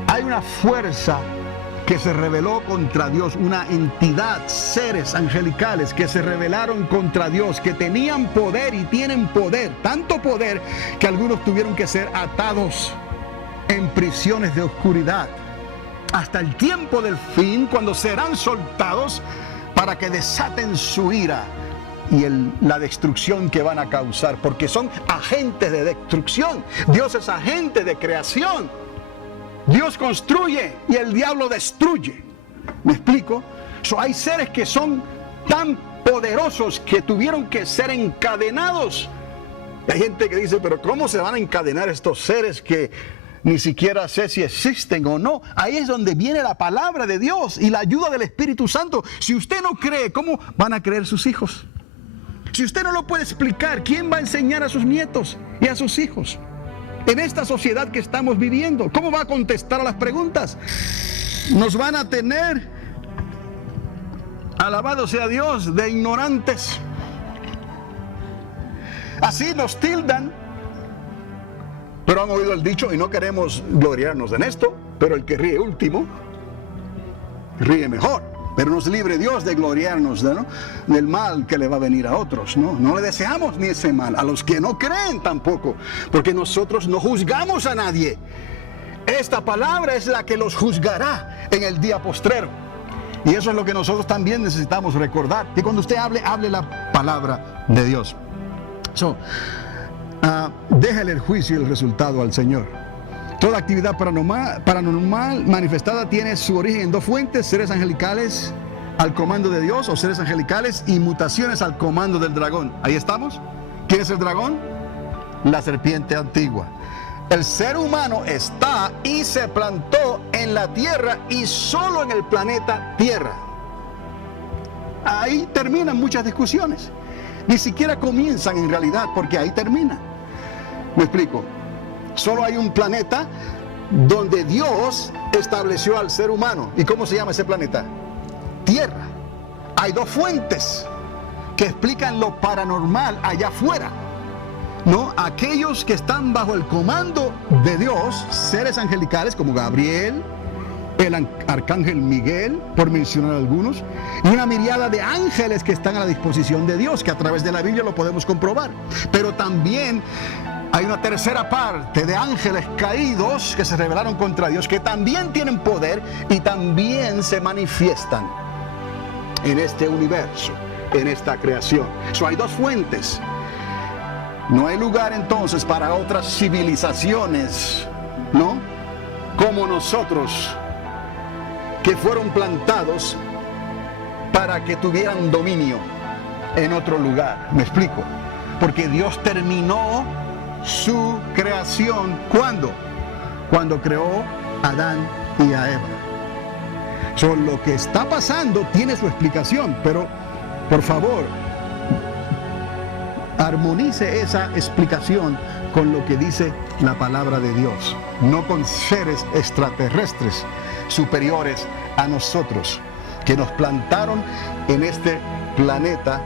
hay una fuerza que se rebeló contra Dios, una entidad, seres angelicales que se rebelaron contra Dios, que tenían poder y tienen poder, tanto poder que algunos tuvieron que ser atados en prisiones de oscuridad hasta el tiempo del fin, cuando serán soltados para que desaten su ira y la destrucción que van a causar, porque son agentes de destrucción. Dios es agente de creación. Dios construye y el diablo destruye. ¿Me explico? Hay seres que son tan poderosos que tuvieron que ser encadenados. Hay gente que dice, pero ¿cómo se van a encadenar estos seres que ni siquiera sé si existen o no? Ahí es donde viene la palabra de Dios y la ayuda del Espíritu Santo. Si usted no cree, ¿cómo van a creer sus hijos? Si usted no lo puede explicar, ¿quién va a enseñar a sus nietos y a sus hijos? En esta sociedad que estamos viviendo, ¿cómo va a contestar a las preguntas? Nos van a tener, alabado sea Dios, de ignorantes. Así nos tildan. Pero han oído el dicho, y no queremos gloriarnos en esto, pero el que ríe último, ríe mejor. Pero nos libre Dios de gloriarnos, ¿no?, del mal que le va a venir a otros, ¿no? No le deseamos ni ese mal, a los que no creen tampoco, porque nosotros no juzgamos a nadie. Esta palabra es la que los juzgará en el día postrero. Y eso es lo que nosotros también necesitamos recordar, que cuando usted hable la palabra de Dios. Déjale el juicio y el resultado al Señor. Toda actividad paranormal manifestada tiene su origen en dos fuentes: seres angelicales al comando de Dios, o seres angelicales y mutaciones al comando del dragón. Ahí estamos. ¿Quién es el dragón? La serpiente antigua. El ser humano está y se plantó en la tierra y solo en el planeta Tierra. Ahí terminan muchas discusiones. Ni siquiera comienzan en realidad, porque ahí termina. ¿Me explico? Solo hay un planeta donde Dios estableció al ser humano. ¿Y cómo se llama ese planeta? Tierra. Hay dos fuentes que explican lo paranormal allá afuera, ¿no? Aquellos que están bajo el comando de Dios, seres angelicales como Gabriel, el arcángel Miguel, por mencionar algunos, y una miriada de ángeles que están a la disposición de Dios, que a través de la Biblia lo podemos comprobar. Pero también hay una tercera parte de ángeles caídos que se rebelaron contra Dios, que también tienen poder y también se manifiestan en este universo, en esta creación. Hay dos fuentes. No hay lugar entonces para otras civilizaciones, ¿no?, como nosotros, que fueron plantados para que tuvieran dominio en otro lugar. ¿Me explico? Porque Dios terminó su creación. ¿Cuándo? Cuando creó a Adán y a Eva. Lo que está pasando tiene su explicación, pero por favor, armonice esa explicación con lo que dice la palabra de Dios, no con seres extraterrestres superiores a nosotros, que nos plantaron en este planeta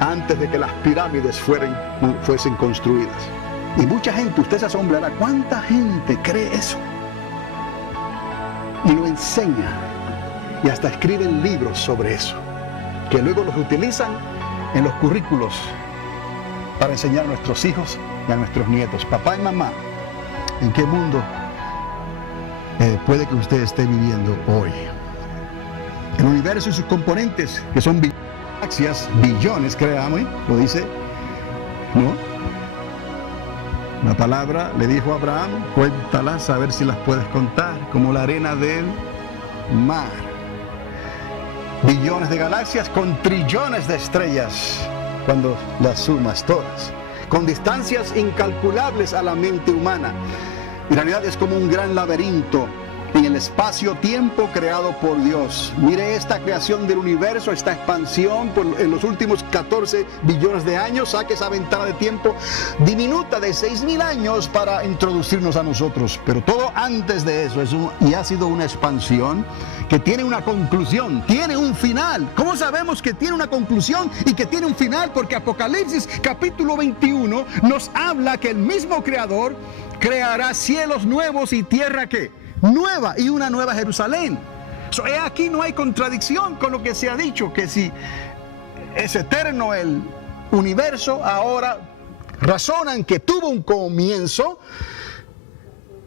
antes de que las pirámides fuesen construidas. Y mucha gente, usted se asombrará, ¿cuánta gente cree eso? Y lo enseña, y hasta escriben libros sobre eso, que luego los utilizan en los currículos para enseñar a nuestros hijos y a nuestros nietos. Papá y mamá, ¿en qué mundo puede que usted esté viviendo hoy? El universo y sus componentes, que son galaxias, billones, creamos, lo dice, ¿no? La palabra le dijo a Abraham, cuéntalas a ver si las puedes contar, como la arena del mar. Billones de galaxias con trillones de estrellas, cuando las sumas todas, con distancias incalculables a la mente humana. En realidad es como un gran laberinto en el espacio-tiempo creado por Dios. Mire esta creación del universo, esta expansión en los últimos 14 billones de años. Saque esa ventana de tiempo diminuta de 6.000 años para introducirnos a nosotros. Pero todo antes de eso y ha sido una expansión que tiene una conclusión, tiene un final. ¿Cómo sabemos que tiene una conclusión y que tiene un final? Porque Apocalipsis capítulo 21 nos habla que el mismo Creador creará cielos nuevos y tierra ¿qué? Nueva, y una nueva Jerusalén. Aquí no hay contradicción con lo que se ha dicho, que si es eterno el universo, ahora razonan que tuvo un comienzo,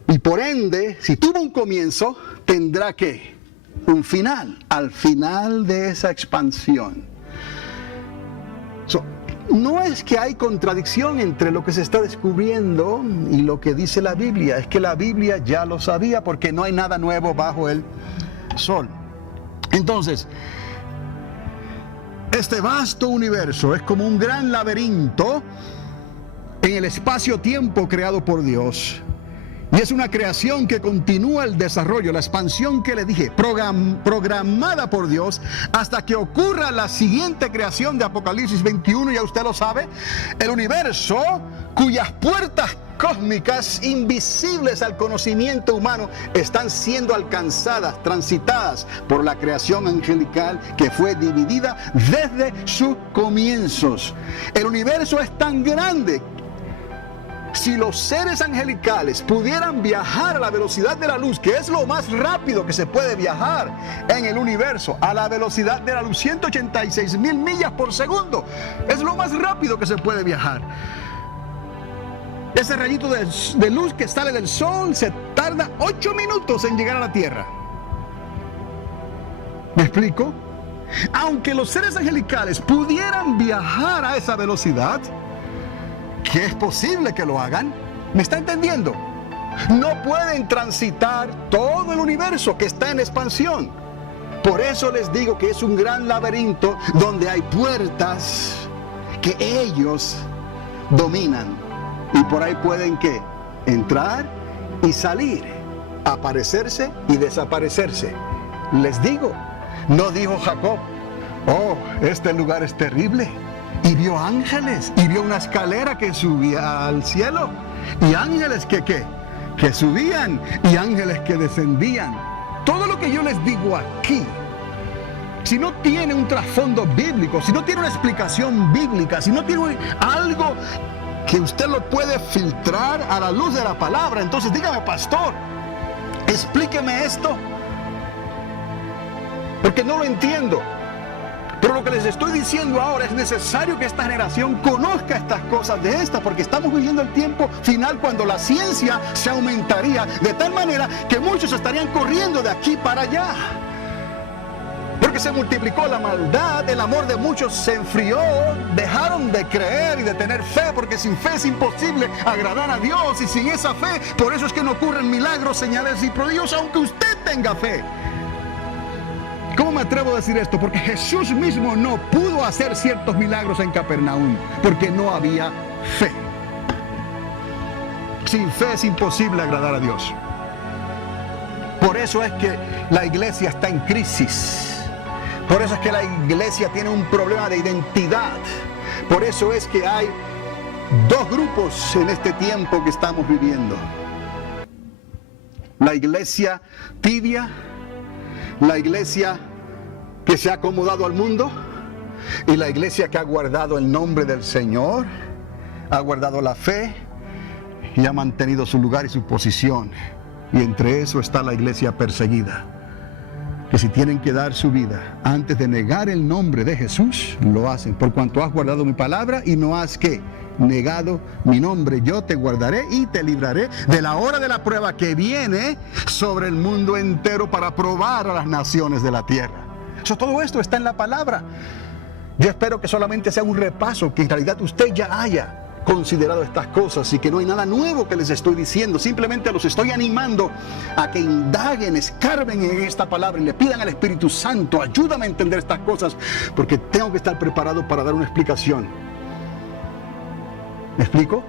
y por ende, si tuvo un comienzo, tendrá que un final, al final de esa expansión. No es que hay contradicción entre lo que se está descubriendo y lo que dice la Biblia, es que la Biblia ya lo sabía, porque no hay nada nuevo bajo el sol. Entonces, Este vasto universo es como un gran laberinto en el espacio-tiempo creado por Dios. Y es una creación que continúa el desarrollo, la expansión que le dije, programada por Dios hasta que ocurra la siguiente creación de Apocalipsis 21, ya usted lo sabe, el universo cuyas puertas cósmicas invisibles al conocimiento humano están siendo alcanzadas, transitadas por la creación angelical que fue dividida desde sus comienzos. El universo es tan grande. Si los seres angelicales pudieran viajar a la velocidad de la luz, que es lo más rápido que se puede viajar en el universo, a la velocidad de la luz, 186,000 millas por segundo, es lo más rápido que se puede viajar. Ese rayito de luz que sale del sol se tarda 8 minutos en llegar a la tierra. ¿Me explico? Aunque los seres angelicales pudieran viajar a esa velocidad, que es posible que lo hagan, ¿me está entendiendo? No pueden transitar todo el universo que está en expansión. Por eso les digo que es un gran laberinto donde hay puertas que ellos dominan. Y por ahí pueden ¿qué? Entrar y salir, aparecerse y desaparecerse. Les digo, no dijo Jacob, oh, este lugar es terrible. Y vio ángeles, y vio una escalera que subía al cielo, y ángeles que subían, y ángeles que descendían. Todo lo que yo les digo aquí, si no tiene un trasfondo bíblico, si no tiene una explicación bíblica, si no tiene algo que usted lo puede filtrar a la luz de la palabra, entonces dígame, pastor, explíqueme esto, porque no lo entiendo. Pero lo que les estoy diciendo ahora es necesario que esta generación conozca estas cosas de estas, porque estamos viviendo el tiempo final cuando la ciencia se aumentaría de tal manera que muchos estarían corriendo de aquí para allá. Porque se multiplicó la maldad, el amor de muchos se enfrió, dejaron de creer y de tener fe, porque sin fe es imposible agradar a Dios, y sin esa fe, por eso es que no ocurren milagros, señales y prodigios, aunque usted tenga fe. ¿Cómo me atrevo a decir esto? Porque Jesús mismo no pudo hacer ciertos milagros en Capernaum, porque no había fe. Sin fe es imposible agradar a Dios. Por eso es que la iglesia está en crisis. Por eso es que la iglesia tiene un problema de identidad. Por eso es que hay dos grupos en este tiempo que estamos viviendo. La iglesia tibia, la iglesia que se ha acomodado al mundo, y la iglesia que ha guardado el nombre del Señor, ha guardado la fe y ha mantenido su lugar y su posición. Y entre eso está la iglesia perseguida, que si tienen que dar su vida antes de negar el nombre de Jesús, lo hacen. Por cuanto has guardado mi palabra y no has ¿qué? Negado mi nombre, yo te guardaré y te libraré de la hora de la prueba que viene sobre el mundo entero para probar a las naciones de la tierra. Todo esto está en la palabra. Yo espero que solamente sea un repaso, que en realidad usted ya haya considerado estas cosas y que no hay nada nuevo que les estoy diciendo. Simplemente los estoy animando a que indaguen, escarben en esta palabra y le pidan al Espíritu Santo, ayúdame a entender estas cosas, porque tengo que estar preparado para dar una explicación. ¿Me explico?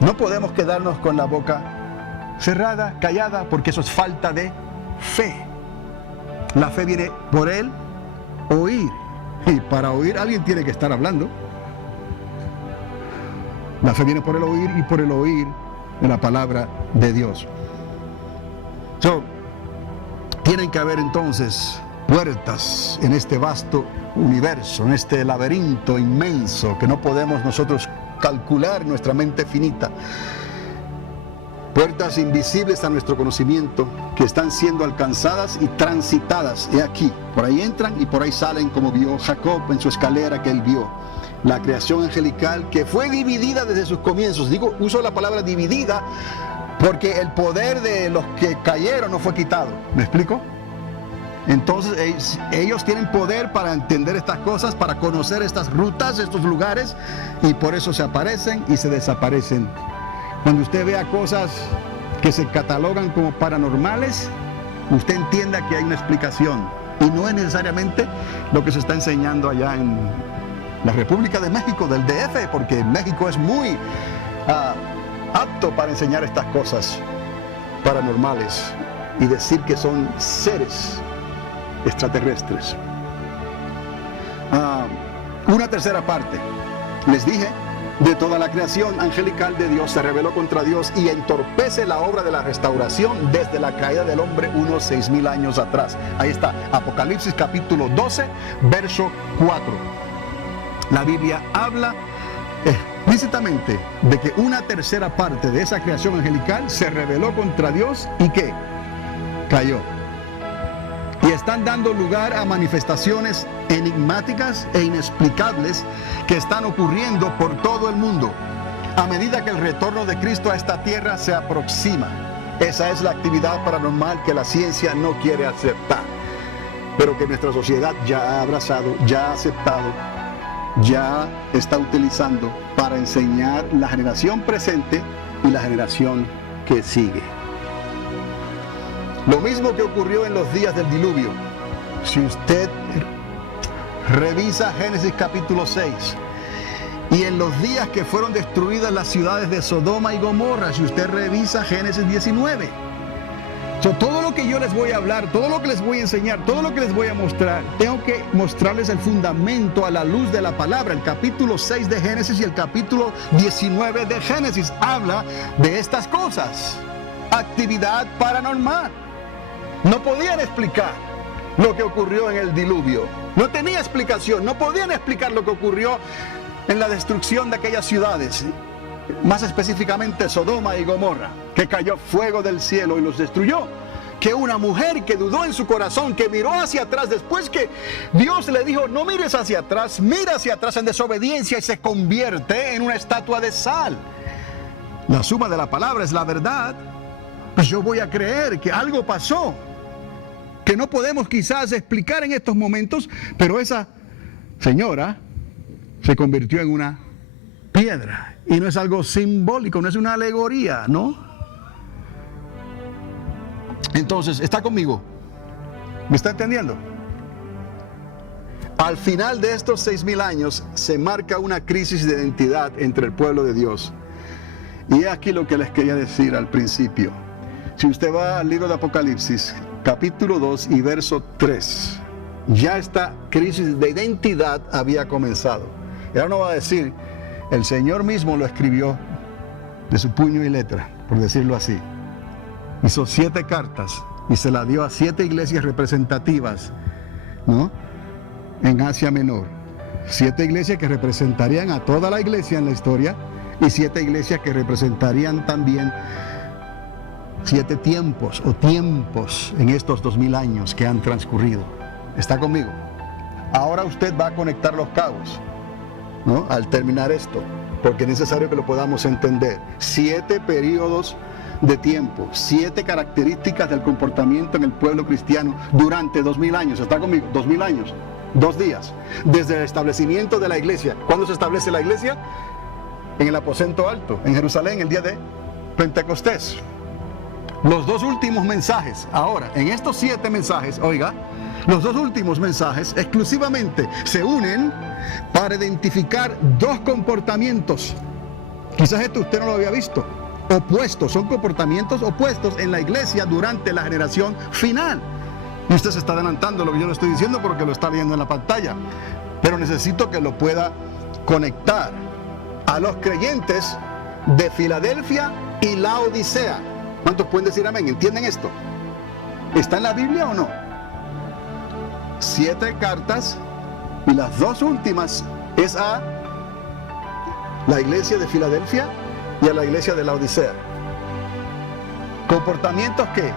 No podemos quedarnos con la boca cerrada, callada, porque eso es falta de fe. La fe viene por el oír, y para oír alguien tiene que estar hablando. La fe viene por el oír, y por el oír de la palabra de Dios. Tienen que haber entonces puertas en este vasto universo, en este laberinto inmenso que no podemos nosotros calcular, nuestra mente finita. Puertas invisibles a nuestro conocimiento que están siendo alcanzadas y transitadas. He aquí, por ahí entran y por ahí salen, como vio Jacob en su escalera que él vio. La creación angelical que fue dividida desde sus comienzos. Uso la palabra dividida porque el poder de los que cayeron no fue quitado. ¿Me explico? Entonces ellos tienen poder para entender estas cosas, para conocer estas rutas, estos lugares, y por eso se aparecen y se desaparecen. Cuando usted vea cosas que se catalogan como paranormales, usted entienda que hay una explicación. Y no es necesariamente lo que se está enseñando allá en la República de México, del DF, porque México es muy apto para enseñar estas cosas paranormales y decir que son seres extraterrestres. Una tercera parte, les dije, de toda la creación angelical de Dios se rebeló contra Dios y entorpece la obra de la restauración desde la caída del hombre unos 6,000 años atrás. Ahí está, Apocalipsis capítulo 12, verso 4. La Biblia habla explícitamente de que una tercera parte de esa creación angelical se rebeló contra Dios y que cayó. Y están dando lugar a manifestaciones enigmáticas e inexplicables que están ocurriendo por todo el mundo a medida que el retorno de Cristo a esta tierra se aproxima. Esa es la actividad paranormal que la ciencia no quiere aceptar, pero que nuestra sociedad ya ha abrazado, ya ha aceptado, ya está utilizando para enseñar la generación presente y la generación que sigue. Lo mismo que ocurrió en los días del diluvio. Si usted revisa Génesis capítulo 6, y en los días que fueron destruidas las ciudades de Sodoma y Gomorra, si usted revisa Génesis 19. Todo lo que yo les voy a hablar, todo lo que les voy a enseñar, todo lo que les voy a mostrar, tengo que mostrarles el fundamento a la luz de la palabra. El capítulo 6 de Génesis y el capítulo 19 de Génesis habla de estas cosas. Actividad paranormal. No podían explicar lo que ocurrió en el diluvio. No tenía explicación. No podían explicar lo que ocurrió en la destrucción de aquellas ciudades. Más específicamente Sodoma y Gomorra, que cayó fuego del cielo y los destruyó. Que una mujer que dudó en su corazón, que miró hacia atrás después que Dios le dijo, no mires hacia atrás, mira hacia atrás en desobediencia y se convierte en una estatua de sal. La suma de la palabra es la verdad. Pues yo voy a creer que algo pasó que no podemos quizás explicar en estos momentos, pero esa señora se convirtió en una piedra. Y no es algo simbólico, no es una alegoría, ¿no? Entonces, ¿está conmigo? ¿Me está entendiendo? Al final de estos 6,000 años se marca una crisis de identidad entre el pueblo de Dios. Y es aquí lo que les quería decir al principio. Si usted va al libro de Apocalipsis, capítulo 2 y verso 3, ya esta crisis de identidad había comenzado. Y ahora no va a decir, el Señor mismo lo escribió de su puño y letra, por decirlo así. Hizo 7 cartas y se la dio a 7 iglesias representativas, ¿no?, en Asia Menor. 7 iglesias que representarían a toda la iglesia en la historia y 7 iglesias que representarían también 7 tiempos o tiempos en estos 2000 años que han transcurrido. ¿Está conmigo? Ahora usted va a conectar los cabos, ¿no?, al terminar esto, porque es necesario que lo podamos entender. 7 periodos de tiempo, 7 características del comportamiento en el pueblo cristiano durante 2000 años. ¿Está conmigo? 2000 años, 2 días, desde el establecimiento de la iglesia. ¿Cuándo se establece la iglesia? En el aposento alto, en Jerusalén, el día de Pentecostés. Los 2 últimos mensajes, ahora, en estos 7 mensajes, oiga, los 2 últimos mensajes exclusivamente se unen para identificar 2 comportamientos. Quizás esto usted no lo había visto. Opuestos, son comportamientos opuestos en la iglesia durante la generación final. Y usted se está adelantando lo que yo le estoy diciendo porque lo está leyendo en la pantalla. Pero necesito que lo pueda conectar a los creyentes de Filadelfia y Laodicea. ¿Cuántos pueden decir amén? ¿Entienden esto? ¿Está en la Biblia o no? 7 cartas y las 2 últimas es a la iglesia de Filadelfia y a la iglesia de Laodicea. Comportamientos que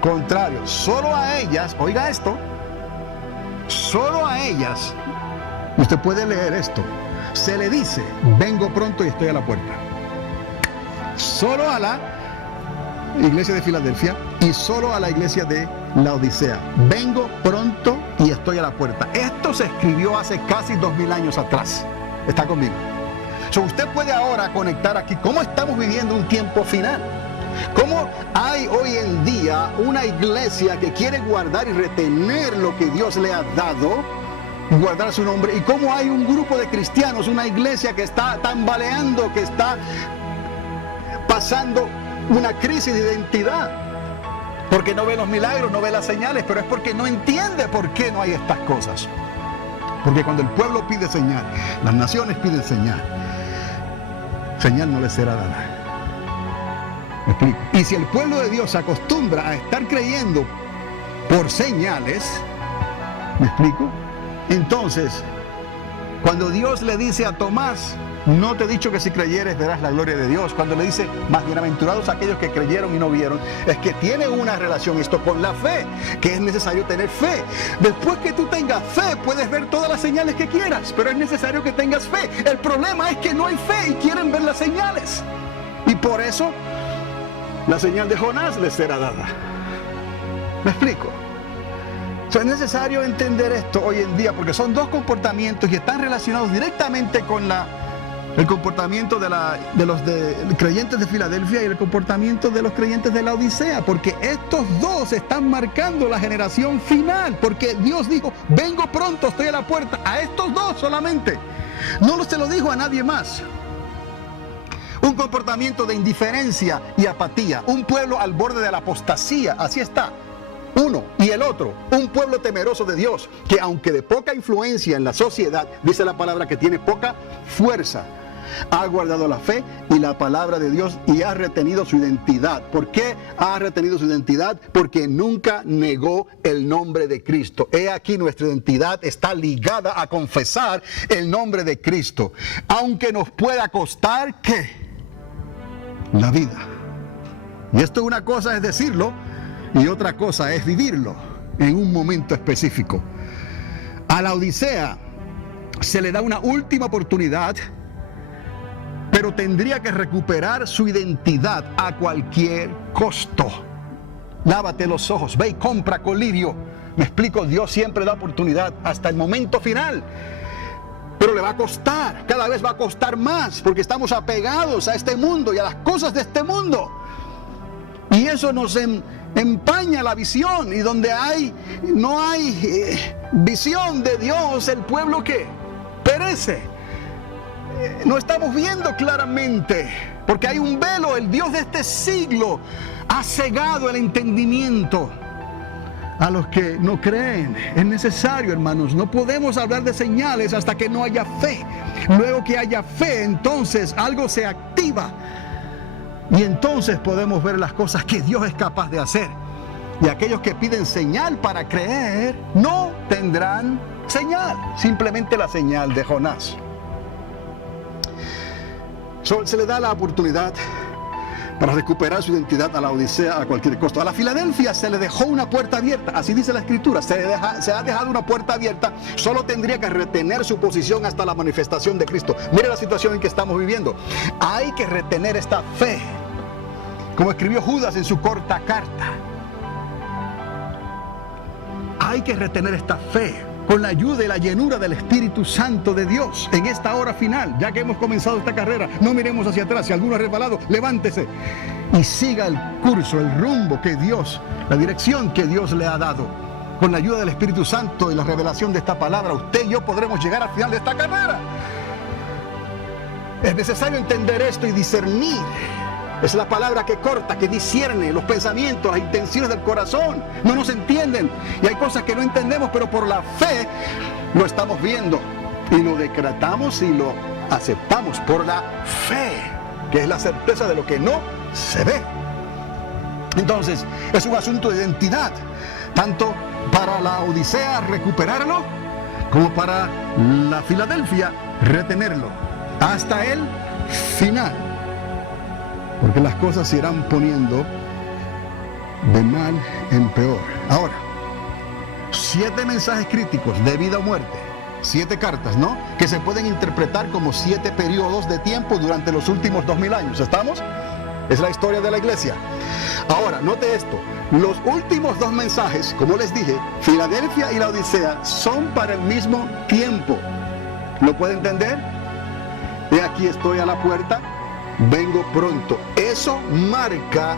contrarios, solo a ellas, oiga esto, solo a ellas, usted puede leer esto, se le dice, vengo pronto y estoy a la puerta. Solo a la iglesia de Filadelfia y solo a la iglesia de Laodicea, vengo pronto y estoy a la puerta. Esto se escribió hace casi 2000 años atrás. ¿Está conmigo? Usted puede ahora conectar aquí cómo estamos viviendo un tiempo final. ¿Cómo hay hoy en día una iglesia que quiere guardar y retener lo que Dios le ha dado, guardar su nombre? ¿Y cómo hay un grupo de cristianos, una iglesia que está tambaleando, que está pasando una crisis de identidad? Porque no ve los milagros, no ve las señales, pero es porque no entiende por qué no hay estas cosas. Porque cuando el pueblo pide señal, las naciones piden señal, señal no les será dada. ¿Me explico? Y si el pueblo de Dios se acostumbra a estar creyendo por señales, ¿me explico? Entonces, cuando Dios le dice a Tomás, no te he dicho que si creyeres verás la gloria de Dios, cuando le dice, más bienaventurados aquellos que creyeron y no vieron, es que tiene una relación esto con la fe, que es necesario tener fe. Después que tú tengas fe, puedes ver todas las señales que quieras, pero es necesario que tengas fe. El problema es que no hay fe y quieren ver las señales. Y por eso, la señal de Jonás les será dada. ¿Me explico? O sea, es necesario entender esto hoy en día, porque son dos comportamientos y están relacionados directamente con el comportamiento de los creyentes de Filadelfia y el comportamiento de los creyentes de la Odisea, porque estos dos están marcando la generación final, porque Dios dijo, vengo pronto, estoy a la puerta, a estos dos solamente, no se lo dijo a nadie más. Un comportamiento de indiferencia y apatía, un pueblo al borde de la apostasía, así está. Uno y el otro, un pueblo temeroso de Dios, que aunque de poca influencia en la sociedad, dice la palabra que tiene poca fuerza, ha guardado la fe y la palabra de Dios y ha retenido su identidad. ¿Por qué ha retenido su identidad? Porque nunca negó el nombre de Cristo. He aquí nuestra identidad está ligada a confesar el nombre de Cristo. Aunque nos pueda costar, ¿qué? La vida. Y esto una cosa es decirlo y otra cosa es vivirlo en un momento específico. A la Odisea se le da una última oportunidad, pero tendría que recuperar su identidad a cualquier costo. Lávate los ojos, ve y compra colirio. Me explico, Dios siempre da oportunidad hasta el momento final. Pero le va a costar, cada vez va a costar más, porque estamos apegados a este mundo y a las cosas de este mundo. Y eso nos empaña la visión, y donde no hay visión de Dios, el pueblo que perece. No estamos viendo claramente, porque hay un velo. El Dios de este siglo ha cegado el entendimiento a los que no creen. Es necesario, hermanos, no podemos hablar de señales hasta que no haya fe. Luego que haya fe, entonces algo se activa y entonces podemos ver las cosas que Dios es capaz de hacer. Y aquellos que piden señal para creer no tendrán señal, simplemente la señal de Jonás. Se le da la oportunidad para recuperar su identidad a la Odisea a cualquier costo. A la Filadelfia se le dejó una puerta abierta, así dice la Escritura, se ha dejado una puerta abierta, solo tendría que retener su posición hasta la manifestación de Cristo. Mire la situación en que estamos viviendo. Hay que retener esta fe, como escribió Judas en su corta carta. Hay que retener esta fe con la ayuda y la llenura del Espíritu Santo de Dios en esta hora final. Ya que hemos comenzado esta carrera, no miremos hacia atrás. Si alguno ha resbalado, levántese y siga el curso, el rumbo que Dios, la dirección que Dios le ha dado. Con la ayuda del Espíritu Santo y la revelación de esta palabra, usted y yo podremos llegar al final de esta carrera. Es necesario entender esto y discernir. Es la palabra que corta, que discierne los pensamientos, las intenciones del corazón. No nos entienden y hay cosas que no entendemos, pero por la fe lo estamos viendo y lo decretamos y lo aceptamos por la fe, que es la certeza de lo que no se ve. Entonces, es un asunto de identidad, tanto para la Odisea recuperarlo, como para la Filadelfia retenerlo hasta el final. Porque las cosas se irán poniendo de mal en peor. Ahora, 7 mensajes críticos de vida o muerte, 7 cartas, ¿no? Que se pueden interpretar como 7 periodos de tiempo durante los últimos 2000 años. ¿Estamos? Es la historia de la iglesia. Ahora, note esto. Los últimos 2 mensajes, como les dije, Filadelfia y la Odisea, son para el mismo tiempo. ¿Lo puede entender? He aquí estoy a la puerta vengo pronto. Eso marca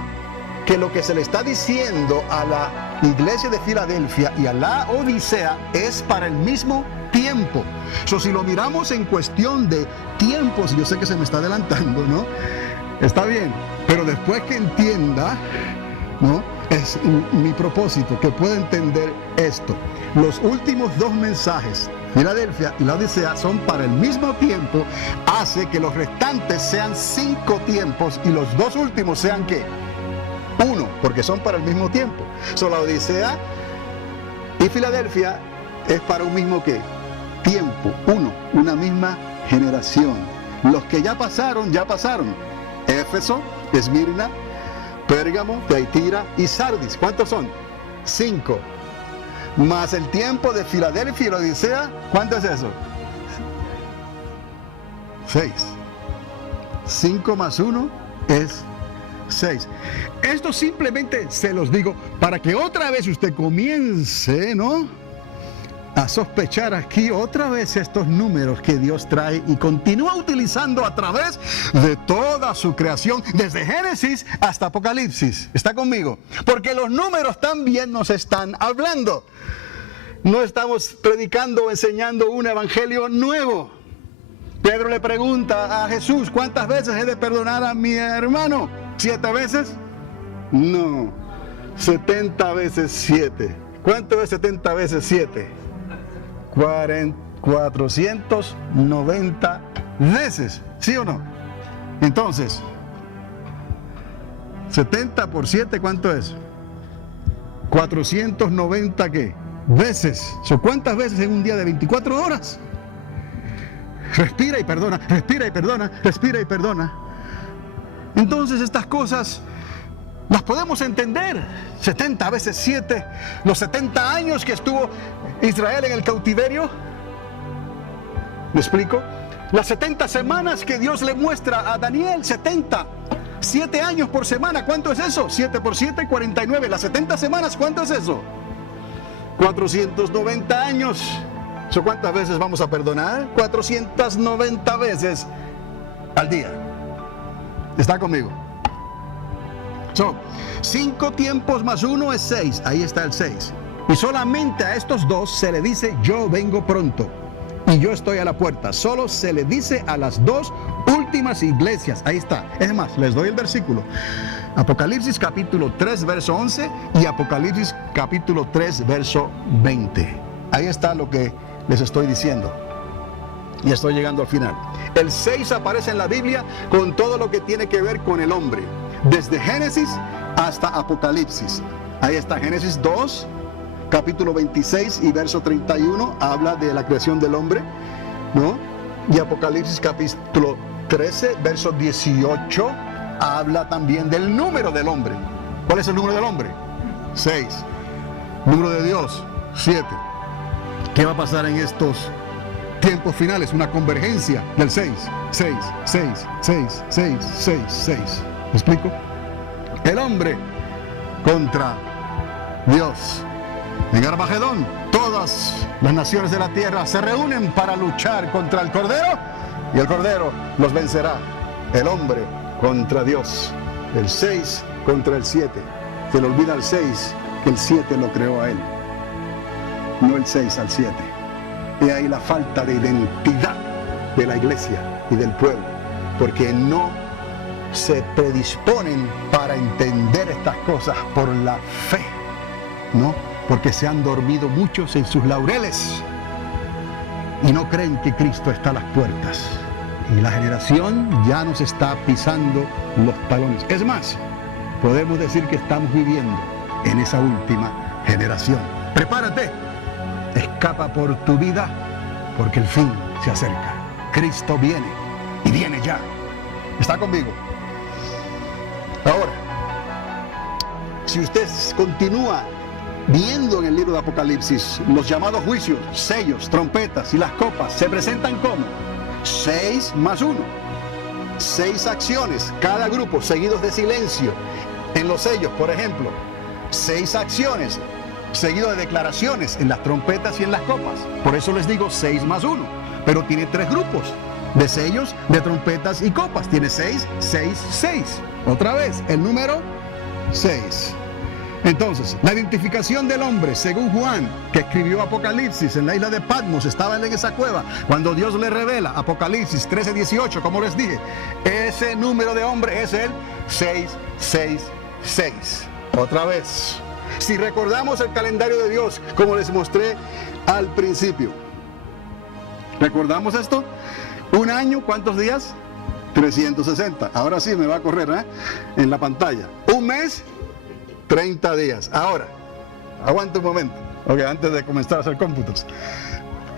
que lo que se le está diciendo a la iglesia de Filadelfia y a la Odisea es para el mismo tiempo. Si lo miramos en cuestión de tiempos, yo sé que se me está adelantando, ¿no? Está bien, pero después que entienda, ¿no? Es mi propósito, que pueda entender esto. Los últimos dos mensajes, Filadelfia y la Odisea, son para el mismo tiempo, hace que los restantes sean 5 tiempos y los dos últimos sean ¿qué? 1, porque son para el mismo tiempo. La Odisea y Filadelfia es para un mismo ¿qué? Tiempo, una misma generación. Los que ya pasaron, ya pasaron. Éfeso, Esmirna, Pérgamo, Tiatira y Sardis. ¿Cuántos son? 5. Más el tiempo de Filadelfia y la Odisea, ¿cuánto es eso? 6. 5 más 1 es 6. Esto simplemente se los digo para que otra vez usted comience, ¿no?, a sospechar aquí otra vez estos números que Dios trae y continúa utilizando a través de toda su creación, desde Génesis hasta Apocalipsis. ¿Está conmigo? Porque los números también nos están hablando. No estamos predicando o enseñando un evangelio nuevo. Pedro le pregunta a Jesús: ¿cuántas veces he de perdonar a mi hermano? ¿7 veces? No, 70 veces 7. ¿Cuánto es 70 veces 7? 490 veces, ¿sí o no? Entonces, 70 por 7, ¿cuánto es? 490 ¿qué? Veces. ¿Cuántas veces en un día de 24 horas? Respira y perdona, respira y perdona, respira y perdona. Entonces estas cosas las podemos entender. 70 veces 7, los 70 años que estuvo Israel en el cautiverio. ¿Me explico? Las 70 semanas que Dios le muestra a Daniel, 7 años por semana. ¿Cuánto es eso? 7 por 7, 49. Las 70 semanas, ¿cuánto es eso? 490 años. ¿Cuántas veces vamos a perdonar? 490 veces al día. ¿Está conmigo? 5 tiempos más 1 es 6. Ahí está el 6. Y solamente a estos dos se le dice: yo vengo pronto y yo estoy a la puerta. Solo se le dice a las dos últimas iglesias. Ahí está. Es más, les doy el versículo. Apocalipsis capítulo 3 verso 11 y Apocalipsis capítulo 3 verso 20. Ahí está lo que les estoy diciendo. Y estoy llegando al final. El 6 aparece en la Biblia con todo lo que tiene que ver con el hombre, desde Génesis hasta Apocalipsis. Ahí está Génesis 2, capítulo 26 y verso 31, habla de la creación del hombre, ¿no? Y Apocalipsis capítulo 13, verso 18, habla también del número del hombre. ¿Cuál es el número del hombre? 6. Número de Dios, 7. ¿Qué va a pasar en estos tiempos finales? Una convergencia del 6, 6, 6, 6, 6, 6, 6. ¿Me explico? El hombre contra Dios. En Armagedón, todas las naciones de la tierra se reúnen para luchar contra el Cordero y el Cordero los vencerá. El hombre contra Dios. El 6 contra el 7. Se le olvida el 6 que el 7 lo creó a él, no el 6 al 7. Y ahí la falta de identidad de la iglesia y del pueblo, porque no se predisponen para entender estas cosas por la fe, ¿no? Porque se han dormido muchos en sus laureles y no creen que Cristo está a las puertas. Y la generación ya nos está pisando los talones. Es más, podemos decir que estamos viviendo en esa última generación. Prepárate, escapa por tu vida, porque el fin se acerca. Cristo viene y viene ya. ¿Está conmigo? Ahora, si usted continúa viendo en el libro de Apocalipsis, los llamados juicios, sellos, trompetas y las copas se presentan como 6 más 1. 6 acciones, cada grupo, seguidos de silencio. En los sellos, por ejemplo, 6 acciones, seguido de declaraciones en las trompetas y en las copas. Por eso les digo 6 más 1. Pero tiene 3 grupos. de sellos, de trompetas y copas. Tiene 6, 6, 6. Otra vez, el número 6. Entonces, la identificación del hombre, según Juan, que escribió Apocalipsis en la isla de Patmos, estaba él en esa cueva, cuando Dios le revela, Apocalipsis 13, 18, como les dije, ese número de hombre es el 666. Otra vez, si recordamos el calendario de Dios, como les mostré al principio, ¿recordamos esto? Un año, ¿cuántos días? 360. Ahora sí me va a correr, en la pantalla. Un mes, 30 días. Ahora, aguanta un momento, antes de comenzar a hacer cómputos.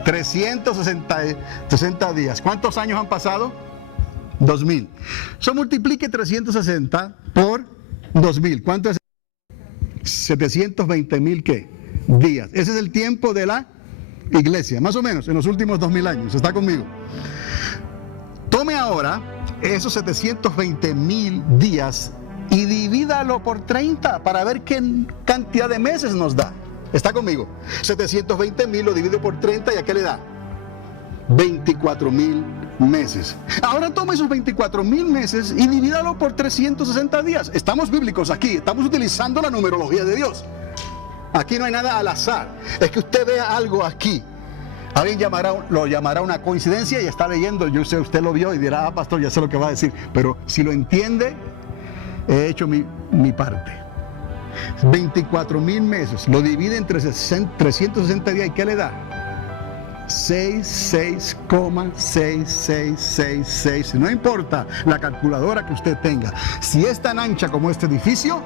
360 días. ¿Cuántos años han pasado? 2000. So multiplique 360 por 2000. ¿Cuánto es? 720,000 ¿qué? Días. Ese es el tiempo de la iglesia, más o menos, en los últimos 2000 años. ¿Está conmigo? Tome ahora esos 720,000 días y divídalo por 30 para ver qué cantidad de meses nos da. ¿Está conmigo? 720,000 lo divide por 30 y ¿a qué le da? 24,000 meses. Ahora toma esos 24,000 meses y divídalo por 360 días. Estamos bíblicos aquí, estamos utilizando la numerología de Dios. Aquí no hay nada al azar. Es que usted vea algo aquí. Alguien lo llamará una coincidencia y está leyendo. Yo sé, usted lo vio y dirá, pastor, ya sé lo que va a decir. Pero si lo entiende, he hecho mi parte. 24,000 meses, lo divide entre 360 días y ¿qué le da? 66,6666. No importa la calculadora que usted tenga. Si es tan ancha como este edificio,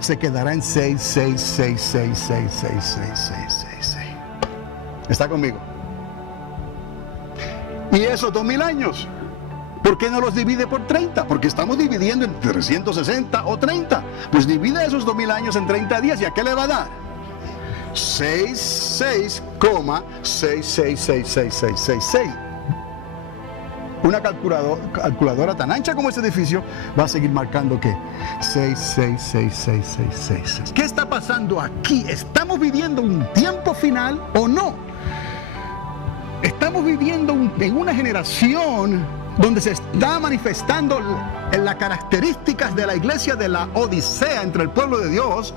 se quedará en 66666666. ¿Está conmigo? Y esos 2000 años, ¿por qué no los divide por 30? Porque estamos dividiendo en 360 o 30. Pues divide esos 2000 años en 30 días. ¿Y a qué le va a dar? 66,666666. Una calculadora tan ancha como este edificio va a seguir marcando ¿qué? 666666. ¿Qué está pasando aquí? ¿Estamos viviendo un tiempo final o no? Estamos viviendo en una generación donde se está manifestando en las características de la iglesia de la Odisea entre el pueblo de Dios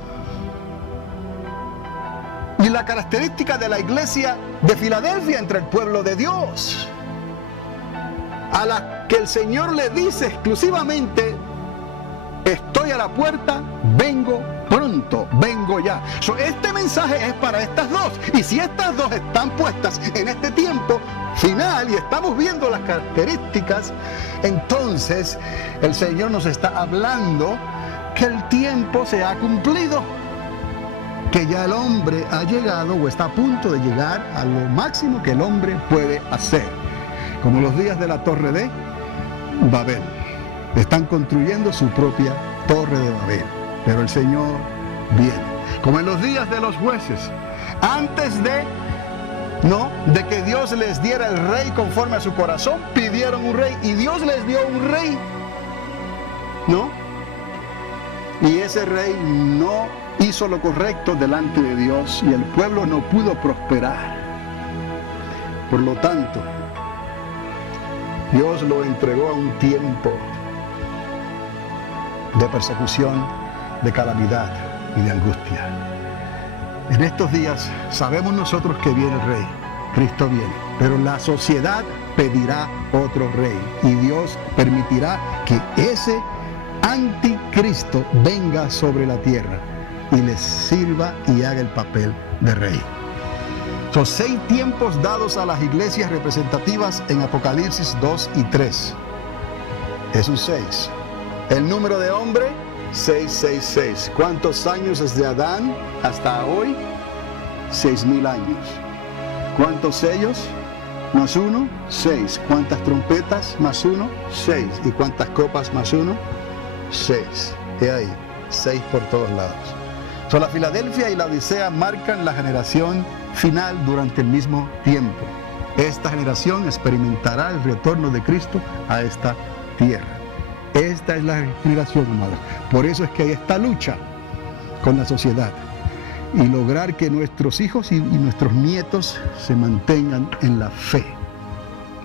y la característica de la iglesia de Filadelfia entre el pueblo de Dios, a la que el Señor le dice exclusivamente: estoy a la puerta, vengo pronto, vengo ya. Este mensaje es para estas dos, y si estas dos están puestas en este tiempo final y estamos viendo las características, entonces el Señor nos está hablando que el tiempo se ha cumplido, que ya el hombre ha llegado o está a punto de llegar a lo máximo que el hombre puede hacer, como los días de la torre de Babel. Están construyendo su propia torre de Babel, pero el Señor viene, como en los días de los jueces, antes de que Dios les diera el rey conforme a su corazón. Pidieron un rey y Dios les dio un rey, y ese rey no hizo lo correcto delante de Dios y el pueblo no pudo prosperar. Por lo tanto, Dios lo entregó a un tiempo de persecución, de calamidad y de angustia. En estos días sabemos nosotros que viene el rey, Cristo viene, pero la sociedad pedirá otro rey y Dios permitirá que ese anticristo venga sobre la tierra y les sirva y haga el papel de rey. Son 6 tiempos dados a las iglesias representativas en Apocalipsis 2 y 3. Es un 6. El número de hombre, 666. ¿Cuántos años desde Adán hasta hoy? 6,000 años. ¿Cuántos sellos? Más 1, 6. ¿Cuántas trompetas? Más 1, 6. ¿Y cuántas copas más 1? 6. Y ahí, 6 por todos lados. La Filadelfia y la Odisea marcan la generación final durante el mismo tiempo. Esta generación experimentará el retorno de Cristo a esta tierra. Esta es la generación, amados. Por eso es que hay esta lucha con la sociedad y lograr que nuestros hijos y nuestros nietos se mantengan en la fe.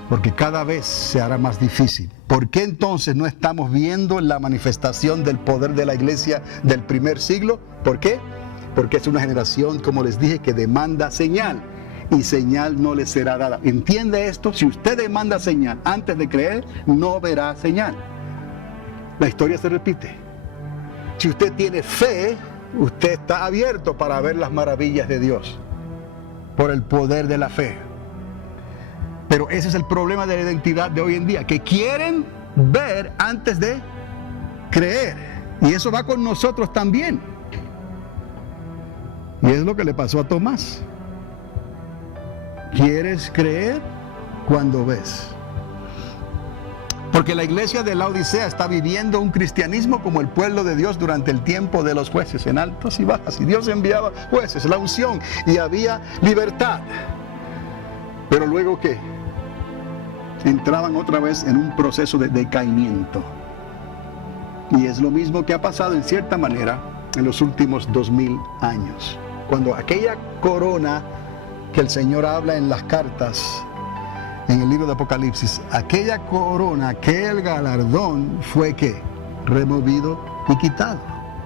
porque cada vez se hará más difícil. ¿Por qué entonces no estamos viendo la manifestación del poder de la iglesia del primer siglo? ¿Por qué? Porque es una generación, como les dije, que demanda señal, y señal no le será dada. ¿Entiende esto? Si usted demanda señal antes de creer, no verá señal. La historia se repite. Si usted tiene fe, usted está abierto para ver las maravillas de Dios, por el poder de la fe. Pero ese es el problema de la identidad de hoy en día, que quieren ver antes de creer. Y eso va con nosotros también. Y es lo que le pasó a Tomás. ¿Quieres creer cuando ves? Porque la iglesia de la Odisea está viviendo un cristianismo como el pueblo de Dios durante el tiempo de los jueces, en altas y bajas. Y Dios enviaba jueces, la unción, y había libertad. Pero luego, ¿qué? Entraban otra vez en un proceso de decaimiento. Y es lo mismo que ha pasado en cierta manera en los últimos 2000 años. Cuando aquella corona que el Señor habla en las cartas, en el libro de Apocalipsis, aquella corona, aquel galardón fue que removido y quitado.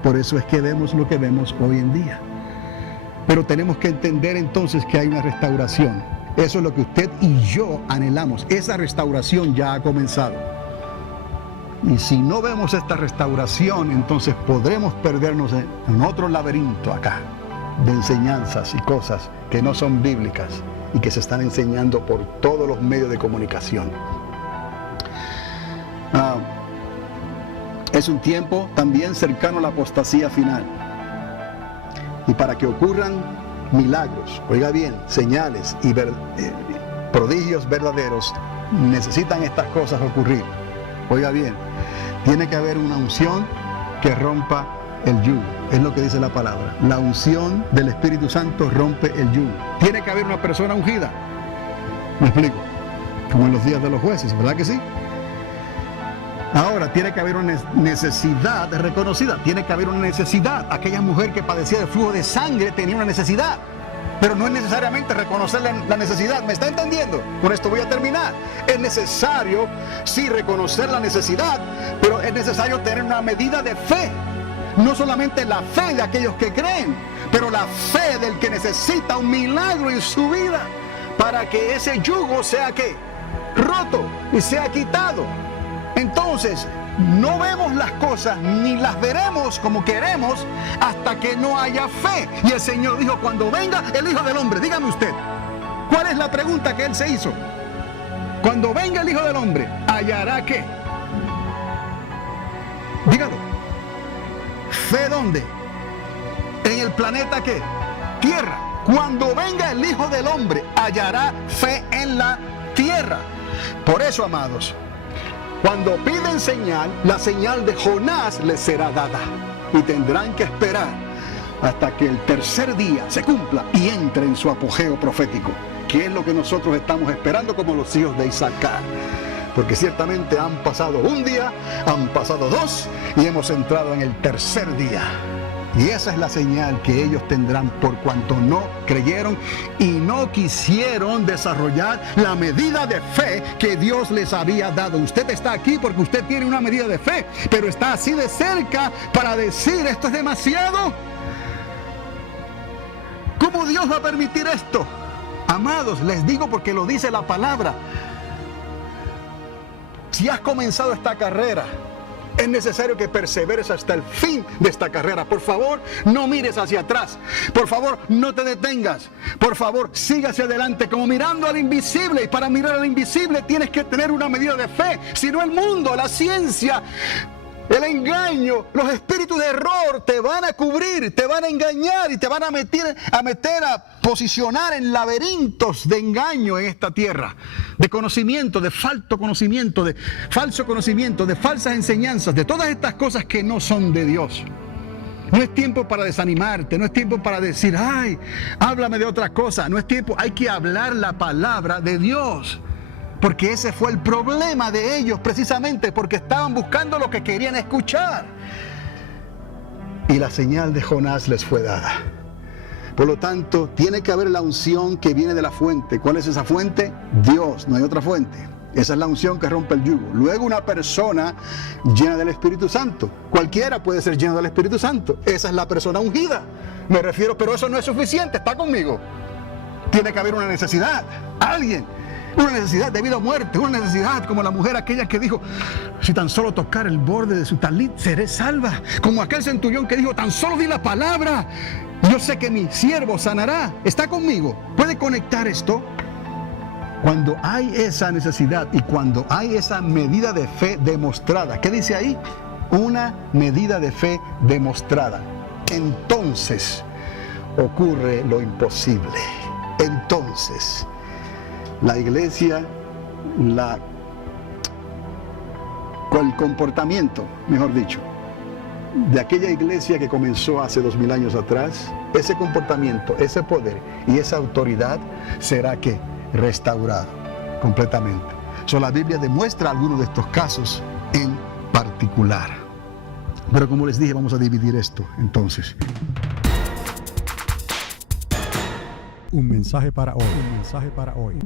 Por eso es que vemos lo que vemos hoy en día. Pero tenemos que entender entonces que hay una restauración. Eso es lo que usted y yo anhelamos. Esa restauración ya ha comenzado. Y si no vemos esta restauración, entonces podremos perdernos en otro laberinto acá, de enseñanzas y cosas que no son bíblicas y que se están enseñando por todos los medios de comunicación. Es un tiempo también cercano a la apostasía final. Y para que ocurran milagros, oiga bien, señales y prodigios verdaderos, necesitan estas cosas ocurrir. Oiga bien, tiene que haber una unción que rompa el yugo. Es lo que dice la palabra. La unción del Espíritu Santo rompe el yugo. Tiene que haber una persona ungida. ¿Me explico? Como en los días de los jueces, ¿verdad que sí? Ahora, tiene que haber una necesidad reconocida. Tiene que haber una necesidad. Aquella mujer que padecía de flujo de sangre tenía una necesidad. Pero no es necesariamente reconocer la necesidad. ¿Me está entendiendo? Con esto voy a terminar. Es necesario, sí, reconocer la necesidad, pero es necesario tener una medida de fe. No solamente la fe de aquellos que creen, pero la fe del que necesita un milagro en su vida para que ese yugo sea ¿qué? Roto y sea quitado. Entonces, no vemos las cosas ni las veremos como queremos hasta que no haya fe. Y el Señor dijo, cuando venga el Hijo del Hombre, dígame usted, ¿cuál es la pregunta que Él se hizo? Cuando venga el Hijo del Hombre, ¿hallará qué? Dígalo. ¿Fe dónde? ¿En el planeta qué? Tierra. Cuando venga el Hijo del Hombre, hallará fe en la tierra. Por eso, amados, cuando piden señal, la señal de Jonás les será dada. Y tendrán que esperar hasta que el tercer día se cumpla y entre en su apogeo profético. Que es lo que nosotros estamos esperando como los hijos de Isaacar. Porque ciertamente han pasado un día, han pasado dos y hemos entrado en el tercer día. Y esa es la señal que ellos tendrán por cuanto no creyeron y no quisieron desarrollar la medida de fe que Dios les había dado. Usted está aquí porque usted tiene una medida de fe, pero está así de cerca para decir esto es demasiado. ¿Cómo Dios va a permitir esto? Amados, les digo porque lo dice la palabra. Si has comenzado esta carrera, es necesario que perseveres hasta el fin de esta carrera. Por favor, no mires hacia atrás. Por favor, no te detengas. Por favor, siga hacia adelante como mirando al invisible. Y para mirar al invisible tienes que tener una medida de fe. Si no, el mundo, la ciencia, el engaño, los espíritus de error te van a cubrir, te van a engañar y te van a meter a posicionar en laberintos de engaño en esta tierra, de conocimiento, de falso conocimiento, de falsas enseñanzas, de todas estas cosas que no son de Dios. No es tiempo para desanimarte, no es tiempo para decir, ay, háblame de otra cosa, no es tiempo, hay que hablar la palabra de Dios. Porque ese fue el problema de ellos, precisamente porque estaban buscando lo que querían escuchar. Y la señal de Jonás les fue dada. Por lo tanto, tiene que haber la unción que viene de la fuente. ¿Cuál es esa fuente? Dios, no hay otra fuente. Esa es la unción que rompe el yugo. Luego una persona llena del Espíritu Santo. Cualquiera puede ser lleno del Espíritu Santo. Esa es la persona ungida. Me refiero, pero eso no es suficiente. ¿Está conmigo? Tiene que haber una necesidad. Alguien. Una necesidad de vida o muerte. Una necesidad como la mujer aquella que dijo, si tan solo tocar el borde de su talit seré salva. Como aquel centurión que dijo, tan solo di la palabra. Yo sé que mi siervo sanará. ¿Está conmigo? ¿Puede conectar esto? Cuando hay esa necesidad y cuando hay esa medida de fe demostrada, ¿qué dice ahí? Una medida de fe demostrada. Entonces ocurre lo imposible. Entonces, la iglesia, el comportamiento, mejor dicho, de aquella iglesia que comenzó hace 2000 años atrás, ese comportamiento, ese poder y esa autoridad será que restaurado completamente. La Biblia demuestra algunos de estos casos en particular. Pero como les dije, vamos a dividir esto entonces. Un mensaje para hoy. Un mensaje para hoy.